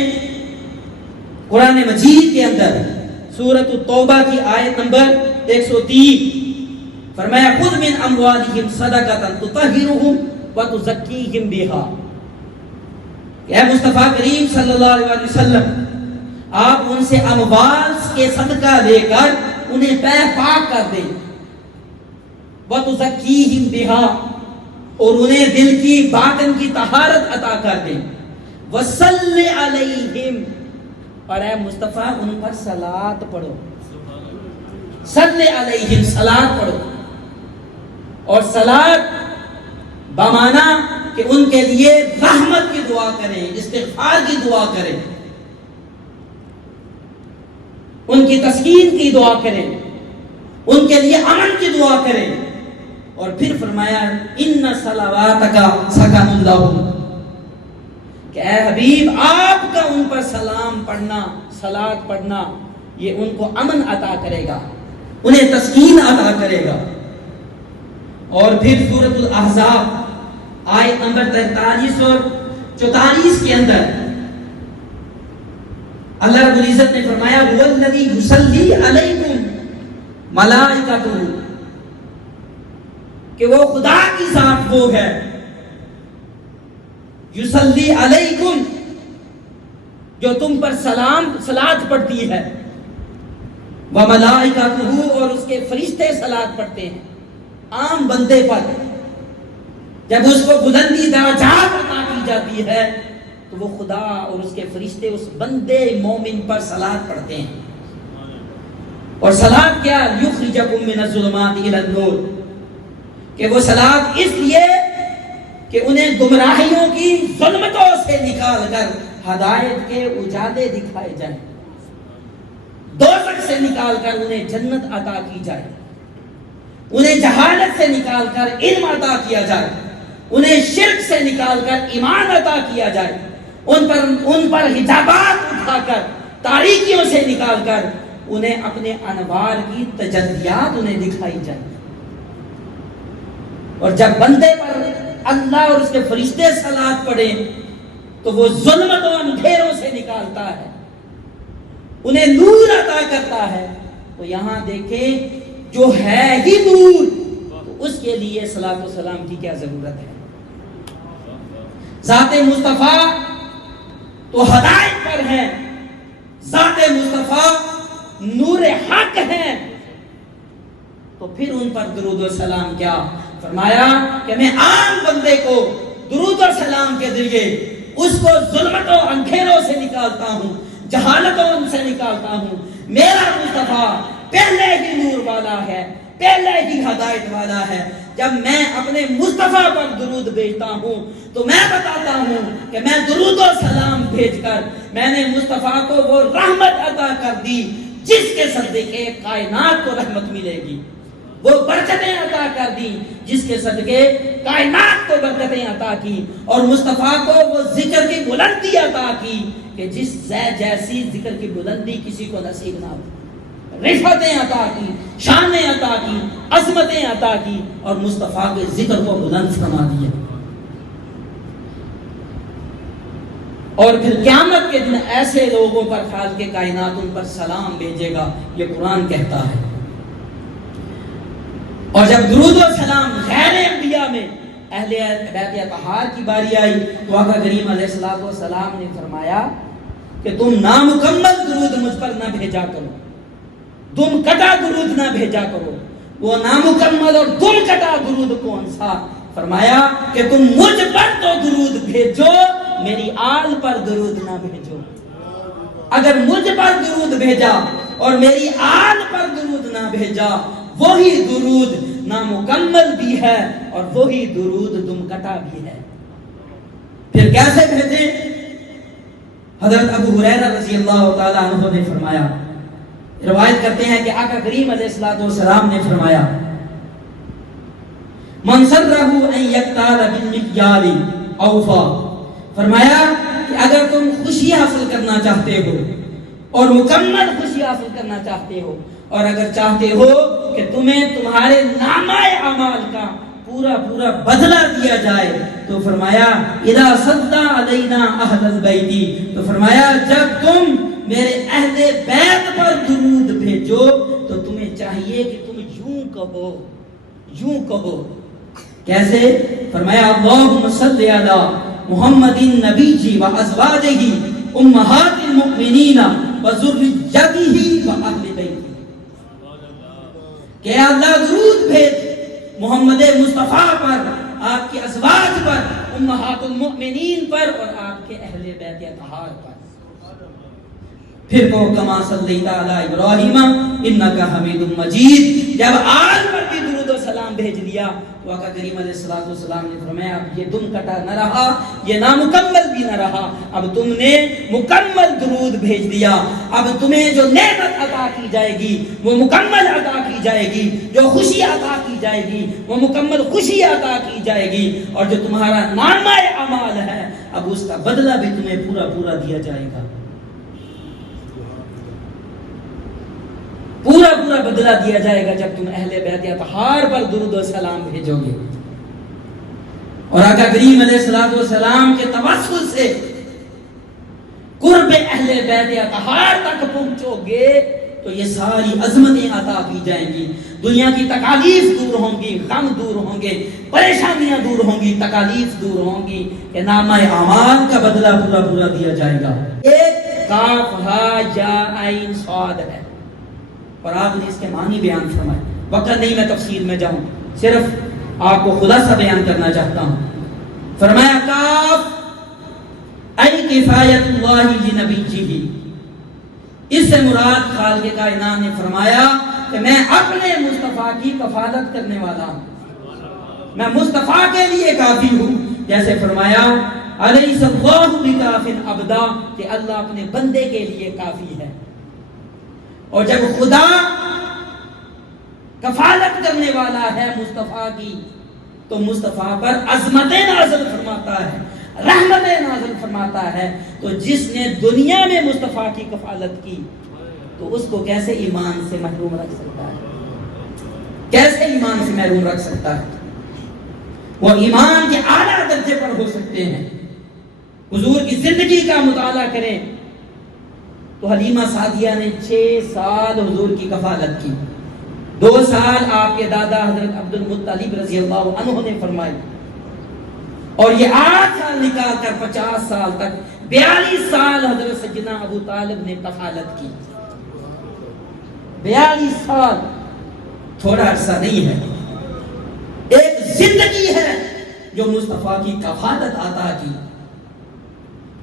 قرآن مجید کے اندر سورۃ التوبہ کی آیت نمبر 103 فرمایا خذ من اموالہم صدقۃ تطہرہم وتزکیہم بہا، کہ اے مصطفیٰ کریم صلی اللہ علیہ وسلم آپ ان سے اموال کے صدقہ لے کر انہیں پاک کر دیں، وتزکیہم بہا، اور انہیں دل کی باطن کی طہارت عطا کر دیں، وصلی علیہم، اور اے مصطفیٰ ان پر صلاۃ پڑھو، صلی علیہم، صلاۃ پڑھو، اور صلاۃ بمانا کہ ان کے لیے رحمت کی دعا کریں، استغفار کی دعا کریں، ان کی تسکین کی دعا کریں، ان کے لیے امن کی دعا کریں۔ اور پھر فرمایا ان صلواتک سکن لہم، کہ اے حبیب آپ کا ان پر سلام پڑھنا، صلاۃ پڑھنا، یہ ان کو امن عطا کرے گا، انہیں تسکین عطا کرے گا۔ اور پھر سورۃ الاحزاب آیت نمبر 43 اور 44 کے اندر اللہ رب العزت نے فرمایا هو الذی یصلی علیکم ملائکتہ، کہ وہ خدا کی ذات وہ ہے، یصلی علیکم، جو تم پر صلاۃ پڑھتی ہے، وملائکتہ، اور اس کے فرشتے صلاۃ پڑھتے ہیں عام بندے پر۔ جب اس کو بلندی درجات عطا کی جاتی ہے تو وہ خدا اور اس کے فرشتے اس بندے مومن پر صلاۃ پڑھتے ہیں۔ اور صلاۃ کیا؟ یخرجکم من الظلمات الی النور، کہ وہ صلاۃ اس لیے کہ انہیں گمراہیوں کی ظلمتوں سے نکال کر ہدایت کے اجالے دکھائے جائیں، دوزخ سے نکال کر انہیں جنت عطا کی جائے، انہیں جہالت سے نکال کر علم عطا کیا جائے، انہیں شرک سے نکال کر ایمان عطا کیا جائے، ان پر حجابات اٹھا کر تاریکیوں سے نکال کر انہیں اپنے انوار کی تجلیات انہیں دکھائی جائیں. اور جب بندے پر اللہ اور اس کے فرشتے صلوات پڑھیں تو وہ ظلمت و اندھیروں سے نکالتا ہے, انہیں نور عطا کرتا ہے. تو یہاں دیکھیں جو ہے ہی نور, تو اس کے لیے صلاۃ و سلام کی کیا ضرورت ہے. ذات مصطفیٰ تو ہدایت پر ہے, ذات مصطفیٰ نور حق ہے, تو پھر ان پر درود و سلام کیا. فرمایا کہ میں عام بندے کو درود و سلام کے ذریعے اس کو ظلمت و اندھیروں سے نکالتا ہوں, جہالتوں سے نکالتا ہوں. میرا مصطفیٰ پہلے ہی نور والا ہے, پہلے ہی ہدایت والا ہے. جب میں اپنے مصطفیٰ پر درود بھیجتا ہوں تو میں بتاتا ہوں کہ میں درود و سلام بھیج کر میں نے مصطفیٰ کو وہ رحمت عطا کر دی جس کے صدقے کائنات کو رحمت ملے گی, وہ برکتیں عطا کر دی جس کے صدقے کائنات کو برکتیں عطا کی, اور مصطفیٰ کو وہ ذکر کی بلندی عطا کی کہ جس جیسی ذکر کی بلندی کسی کو نصیب نہ ہو. رفعتیں عطا کی, شانیں عطا کی, عظمتیں عطا کی, اور مصطفیٰ کے ذکر کو بلند فرما دیا. اور پھر قیامت کے دن ایسے لوگوں پر خالق کائنات ان پر سلام بھیجے گا, یہ قرآن کہتا ہے. اور جب درود و سلام غیر انبیاء میں اہل بیت اطہار کی باری آئی تو آقا کریم علیہ السلام نے فرمایا کہ تم نامکمل درود مجھ پر نہ بھیجا کرو, دم کٹا درود نہ بھیجا کرو. وہ نامکمل اور دم کٹا درود کون سا؟ فرمایا کہ تم مجھ پر تو درود بھیجو, میری آل پر درود نہ بھیجو. اگر مجھ پر درود بھیجا اور میری آل پر درود نہ بھیجا, وہی درود نامکمل بھی ہے اور وہی درود دم کٹا بھی ہے. پھر کیسے بھیجیں؟ حضرت ابو ہریرہ رضی اللہ تعالیٰ عنہ نے فرمایا, روایت کرتے ہیں کہ آقا کریم علیہ السلام نے فرمایا من سرہ ان یکتال بالمکیال اوفا. فرمایا کہ اگر تم خوشی حاصل کرنا چاہتے ہو اور مکمل خوشی حاصل کرنا چاہتے ہو, اور اگر چاہتے ہو کہ تمہیں تمہارے نامہ اعمال کا پورا پورا بدلہ دیا جائے, تو فرمایا اذا صدى علینا اہل البیت, تو فرمایا جب تم میرے اہل بیت پر درود بھیجو تو تمہیں چاہیے کہ تم یوں کہو. کیسے؟ فرمایا اللہم صلی علی محمد النبی و ازواجہ امہات المؤمنین و ذریتہ و اہل بیتہ. کہ اللہ درود بھیج محمد مصطفیٰ پر, آپ کی ازواج پر, امہات المؤمنین پر, اور آپ کے اہل بیت اطہار پر. پھر کو کما صلیت علی ابراہیم انک حمید مجید. جب آل پر بھی درود و سلام بھیج دیا تو آقا کریم علیہ السلام نے فرمایا اب یہ دم کٹا نہ رہا, یہ نامکمل بھی نہ رہا, اب تم نے مکمل درود بھیج دیا. اب تمہیں جو نعمت عطا کی جائے گی وہ مکمل عطا کی جائے گی, جو خوشی عطا کی جائے گی وہ مکمل خوشی عطا کی جائے گی, اور جو تمہارا نامہ اعمال ہے اب اس کا بدلہ بھی تمہیں پورا پورا دیا جائے گا. پورا پورا بدلہ دیا جائے گا جب تم اہل بیت اطہار پر درود و سلام بھیجو گے. اور آقا کریم علیہ السلام کے توسل سے قرب اہل بیت اطہار تک پہنچو گے تو یہ ساری عظمتیں عطا کی جائیں گی. دنیا کی تکالیف دور ہوں گی, غم دور ہوں گے, پریشانیاں دور ہوں گی, تکالیف دور ہوں گی, کہ نامہ اعمال کا بدلہ پورا پورا دیا جائے گا. ایک کاف ہا یا عین صاد ہے, اور آپ نے اس کے معنی بیان فرمائے. وقت نہیں میں تفصیل میں جاؤں, صرف آپ کو خلاصہ بیان کرنا چاہتا ہوں. فرمایا کاف ای کفایت اللہ لنبیہ, اس سے مراد خالق کائنات نے فرمایا کہ میں اپنے مصطفیٰ کی کفالت کرنے والا ہوں, میں مصطفیٰ کے لیے کافی ہوں. جیسے فرمایا الیس اللہ بکاف عبدا, کہ اللہ اپنے بندے کے لیے کافی ہے. اور جب خدا کفالت کرنے والا ہے مصطفیٰ کی تو مصطفیٰ پر عظمتیں نازل فرماتا ہے, رحمتیں نازل فرماتا ہے. تو جس نے دنیا میں مصطفیٰ کی کفالت کی تو اس کو کیسے ایمان سے محروم رکھ سکتا ہے؟ کیسے ایمان سے محروم رکھ سکتا ہے؟ وہ ایمان کے اعلیٰ درجے پر ہو سکتے ہیں۔ حضور کی زندگی کا مطالعہ کریں تو حلیمہ سعدیہ نے 6 سال حضور کی کفالت کی۔ 2 سال آپ کے دادا حضرت عبد المطلب رضی اللہ عنہ نے فرمائی، اور یہ 8 سال نکال کر 50 سال تک 42 سال حضرت سیدنا ابو طالب نے کفالت کی۔ 42 سال تھوڑا عرصہ نہیں ہے، ایک زندگی ہے جو مصطفیٰ کی کفالت عطا کی،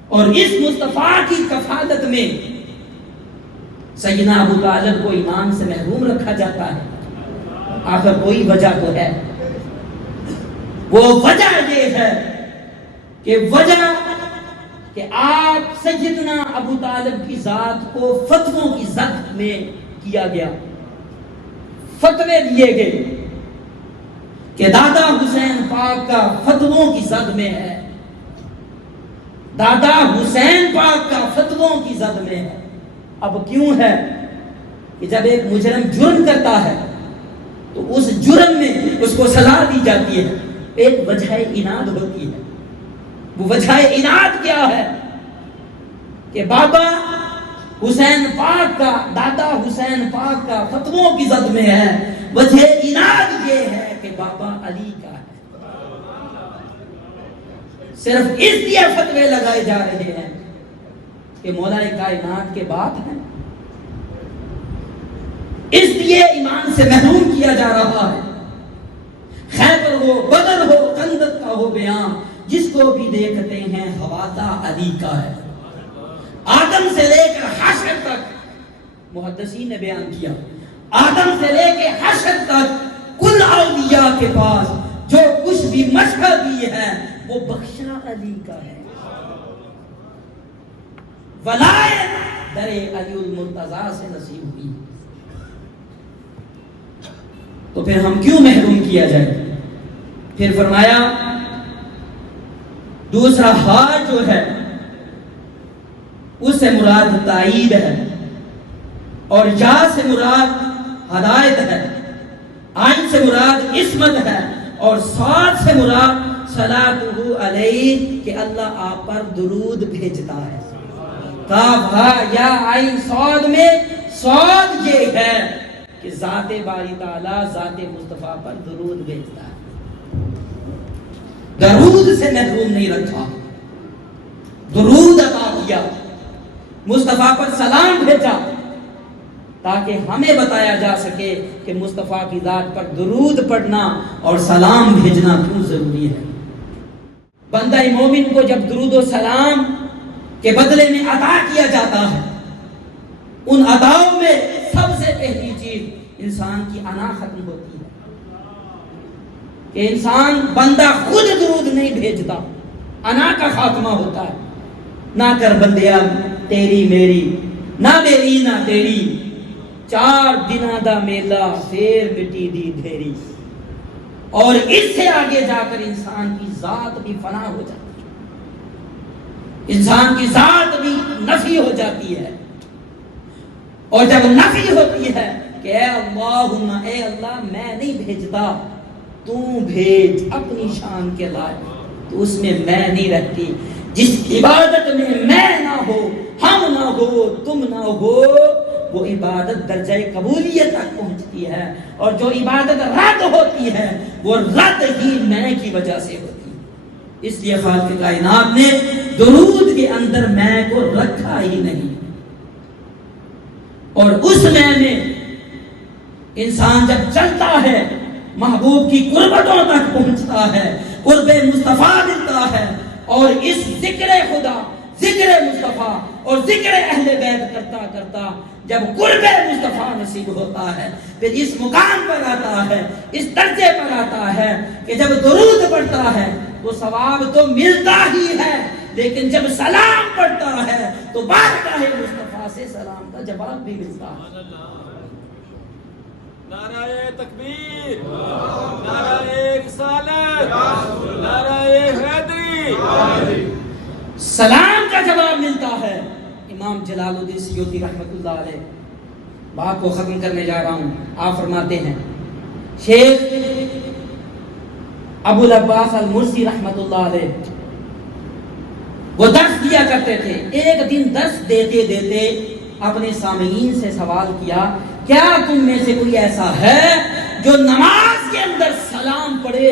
اور اس مصطفیٰ کی کفالت میں سیدنا ابو طالب کو ایمان سے محروم رکھا جاتا ہے۔ آخر کوئی وجہ تو ہے، وہ وجہ یہ ہے کہ آپ سیدنا ابو طالب کی ذات کو فتووں کی زد میں کیا گیا، فتوے دیے گئے کہ دادا حسین پاک کا فتووں کی زد میں ہے، دادا حسین پاک کا فتووں کی زد میں ہے۔ اب کیوں ہے کہ جب ایک مجرم جرم کرتا ہے تو اس جرم میں اس کو سزا دی جاتی ہے، ایک وجہ اناد ہوتی ہے۔ وہ وجہ اناد کیا ہے کہ بابا حسین پاک کا، دادا حسین پاک کا فتووں کی زد میں ہے۔ وجہ اناد یہ ہے کہ بابا علی کا ہے۔ صرف اس لیے فتوے لگائے جا رہے ہیں کہ مولا کائنات کے بعد ہیں، اس لیے ایمان سے محروم کیا جا رہا ہے۔ خیبر ہو، بدر ہو، خندق کا ہو بیان، جس کو بھی دیکھتے ہیں حوالہ علی کا ہے۔ آدم سے لے کر حشر تک محدثین نے بیان کیا، آدم سے لے کے حشر تک کل اولیاء کے پاس جو کچھ بھی مشہد بھی ہے وہ بخشا علی کا ہے۔ ولایت در علی المرتضی سے نصیب ہوئی، تو پھر ہم کیوں محروم کیا جائے؟ پھر فرمایا دوسرا ہار جو ہے اس سے مراد تائید ہے، اور یا سے مراد ہدایت ہے، عین سے مراد عصمت ہے، اور صاد سے مراد صلاۃ علیہ کہ اللہ آپ پر درود بھیجتا ہے۔ کاف ہا یا عین صاد میں صاد یہ ہے کہ ذات باری تعالیٰ ذات مصطفیٰ پر درود بھیجتا ہے۔ درود سے محروم نہیں رکھا، درود عطا کیا، مصطفیٰ پر سلام بھیجا، تاکہ ہمیں بتایا جا سکے کہ مصطفیٰ کی ذات پر درود پڑھنا اور سلام بھیجنا کیوں ضروری ہے۔ بندہ مومن کو جب درود و سلام کے بدلے میں عطا کیا جاتا ہے، ان عطاؤں میں سب سے پہلی چیز انسان کی انا ختم ہوتی ہے، کہ انسان بندہ خود درود نہیں بھیجتا، انا کا خاتمہ ہوتا ہے۔ نہ کر بندیا تیری میری، نہ میری نہ تیری، 4 دنوں دا میلہ پھر مٹی دی ڈھیری۔ اور اس سے آگے جا کر انسان کی ذات بھی فنا ہو جاتی ہے، انسان کی ذات بھی نفی ہو جاتی ہے، اور جب نفی ہوتی ہے کہ اے اللہم، اے اللہ میں نہیں بھیجتا، تو بھیج اپنی شان کے لائق، تو اس میں میں نہیں رہتی۔ جس عبادت میں میں نہ ہو، ہم نہ ہو، تم نہ ہو، وہ عبادت درجہ قبولیت تک پہنچتی ہے، اور جو عبادت رد ہوتی ہے وہ رد ہی میں کی وجہ سے ہوتی ہے۔ اس لیے خالق کائنات نے درود کے اندر میں کو رکھا ہی نہیں، اور اس میں انسان جب چلتا ہے محبوب کی قربتوں تک پہنچتا ہے، قرب مصطفیٰ ملتا ہے، اور اس ذکر خدا، ذکر مصطفیٰ اور ذکر اہل بیت کرتا کرتا جب قرب مصطفیٰ نصیب ہوتا ہے، پھر اس مقام پر آتا ہے، اس درجے پر آتا ہے کہ جب درود پڑھتا ہے تو ثواب تو ملتا ہی ہے، لیکن جب سلام پڑھتا ہے تو بارگاہ مصطفیٰ سے سلام کا جواب بھی ملتا ہے۔ نعرہ تکبیر، نعرہ رسالت، نعرہ حیدری، سلام کا جواب ملتا ہے۔ امام جلال الدین سیوطی رحمۃ اللہ علیہ بات کو ختم کرنے جا رہا ہوں. آپ فرماتے ہیں شیخ ابو العباس المرسی رحمت اللہ علیہ وہ درس دیا کرتے تھے. ایک دن درس دیتے دیتے اپنے سامعین سے سوال کیا کیا تم میں سے کوئی ایسا ہے جو نماز کے اندر سلام پڑھے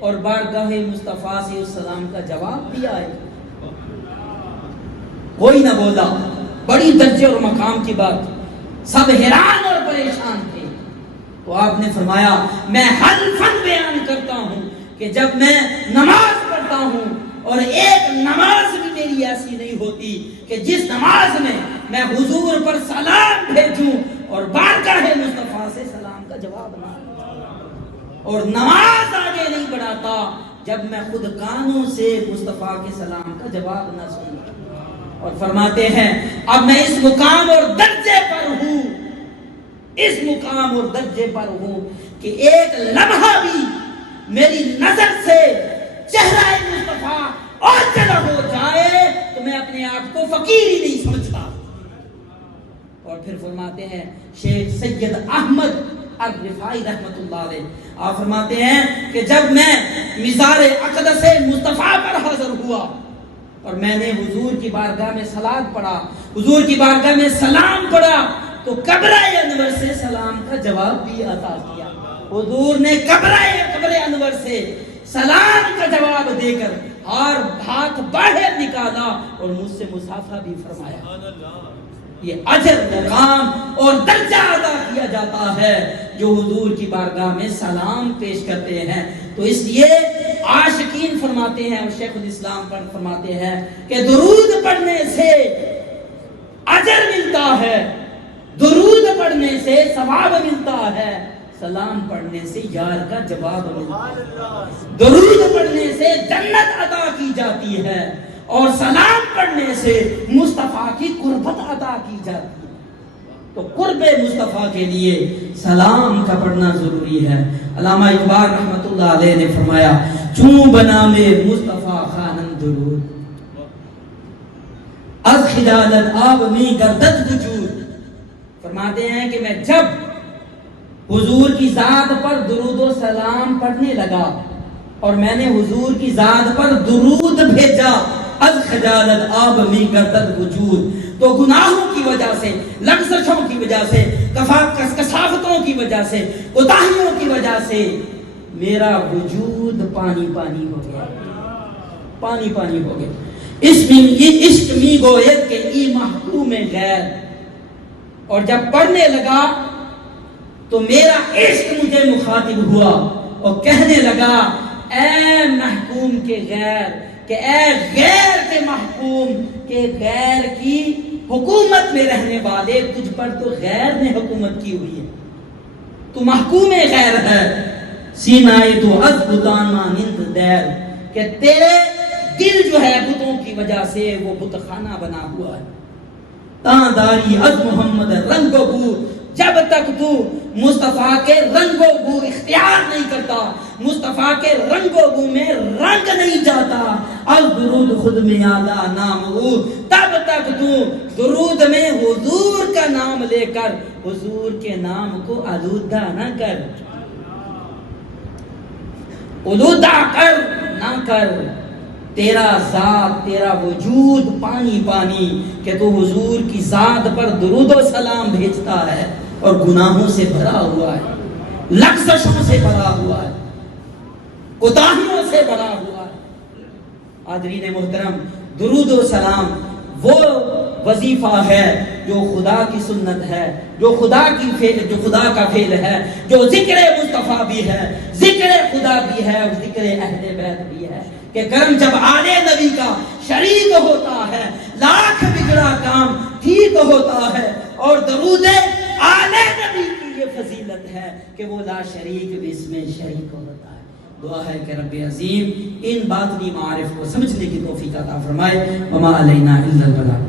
اور بارگاہ مصطفیٰ سے اس سلام کا جواب دیا ہے؟ کوئی نہ بولا. بڑی درجے اور مقام کی بات. سب حیران اور پریشان تھے. تو آپ نے فرمایا میں حلفاً بیان کرتا ہوں کہ جب میں نماز پڑھتا ہوں اور ایک نماز بھی میری ایسی نہیں ہوتی کہ جس نماز میں حضور پر سلام بھیجوں اور بارگاہ مصطفیٰ سے سلام کا جواب نہ اور نماز آگے نہیں بڑھاتا جب میں خود کانوں سے مصطفیٰ کے سلام کا جواب نہ سنوں. اور فرماتے ہیں اب میں اس مقام اور درجے پر ہوں, اس مقام اور درجے پر ہوں کہ ایک لمحہ بھی میری نظر سے چہرہ مصطفیٰ اور جگہ ہو جائے تو میں اپنے آپ کو فقیر ہی نہیں سمجھتا. اور پھر فرماتے ہیں شیخ سید احمد الرفاعی رحمت اللہ علیہ, آپ فرماتے ہیں کہ جب میں مزار اقدس مصطفیٰ پر حاضر ہوا اور میں نے حضور کی بارگاہ میں صلوات پڑھا, حضور کی بارگاہ میں سلام پڑھا, تو قبر انور سے سلام کا جواب بھی عطا کیا. حضور نے قبر انور سے سلام کا جواب دے کر اور ہاتھ باہر نکالا اور مجھ سے مصافحہ بھی فرمایا. یہ اجر مقام اور درجہ ادا کیا جاتا ہے جو حضور کی بارگاہ میں سلام پیش کرتے ہیں. تو اس لیے عاشقین فرماتے ہیں اور شیخ الاسلام پر فرماتے ہیں کہ درود پڑھنے سے اجر ملتا ہے, درود پڑھنے سے ثواب ملتا ہے, سلام پڑھنے سے یار کا جواب ملتا ہے. درود پڑھنے سے جنت عطا کی جاتی ہے اور سلام پڑھنے سے مصطفیٰ کی قربت عطا کی جاتی ہے. تو قرب مصطفیٰ کے لیے سلام کا پڑھنا ضروری ہے. علامہ اقبال رحمت اللہ علیہ نے فرمایا چون بنا میں مصطفیٰ خانم درود از خجالت آب میں گردت وجود. فرماتے ہیں کہ میں جب حضور کی ذات پر درود و سلام پڑھنے لگا اور میں نے حضور کی ذات پر درود بھیجا از خجالت آب میں گردت وجود, تو گناہوں کی وجہ سے, لغزشوں کی وجہ سے, کثافتوں کی وجہ سے, کوتاہیوں کی وجہ سے میرا وجود پانی پانی ہو گیا, پانی پانی ہو گیا. اس میں یہ عشق می گوید کہ ای محکوم غیر. اور جب پڑھنے لگا تو میرا عشق مجھے مخاطب ہوا اور کہنے لگا اے محکوم کے غیر, کہ اے غیر کے محکوم, کہ غیر کی حکومت میں رہنے والے, تجھ پر تو غیر نے حکومت کی ہوئی ہے, تو محکوم غیر ہے. سینائے تو از بتان مانند دیر, کہ تیرے دل جو ہے بتوں کی وجہ سے وہ بت خانہ بنا ہوا ہے. تاں داری از محمد رنگ و بو, جب تک تو مصطفیٰ کے رنگ و بو اختیار نہیں کرتا, مصطفیٰ کے رنگ و بو میں رنگ نہیں جاتا, ال درود خود میں اعلیٰ نام ہو, تب تک تو درود میں حضور کا نام لے کر حضور کے نام کو آلودہ نہ کر, آلودہ کر نہ کر. تیرا ذات, تیرا وجود پانی پانی, کہ تو حضور کی ذات پر درود و سلام بھیجتا ہے اور گناہوں سے بھرا ہوا ہے, لغزشوں سے بھرا ہوا ہے, کوتاہیوں سے بھرا ہوا ہے. حاضرین محترم, درود و سلام وہ وظیفہ ہے جو خدا کی سنت ہے, جو خدا کا فعل ہے, جو ذکر مصطفیٰ بھی ہے, ذکر خدا بھی ہے اور ذکر اہل بیت بھی ہے. کہ کرم جب آلے نبی کا شریک ہوتا ہے لاکھ بگڑا کام ٹھیک ہوتا ہے, اور درود آلے نبی کی یہ فضیلت ہے کہ وہ لا شریک بھی اس میں شریک ہوتا ہے. دعا ہے کہ رب عظیم ان باطنی معارف کو سمجھنے کی توفیق عطا فرمائے. وما علینا الا البلاغ.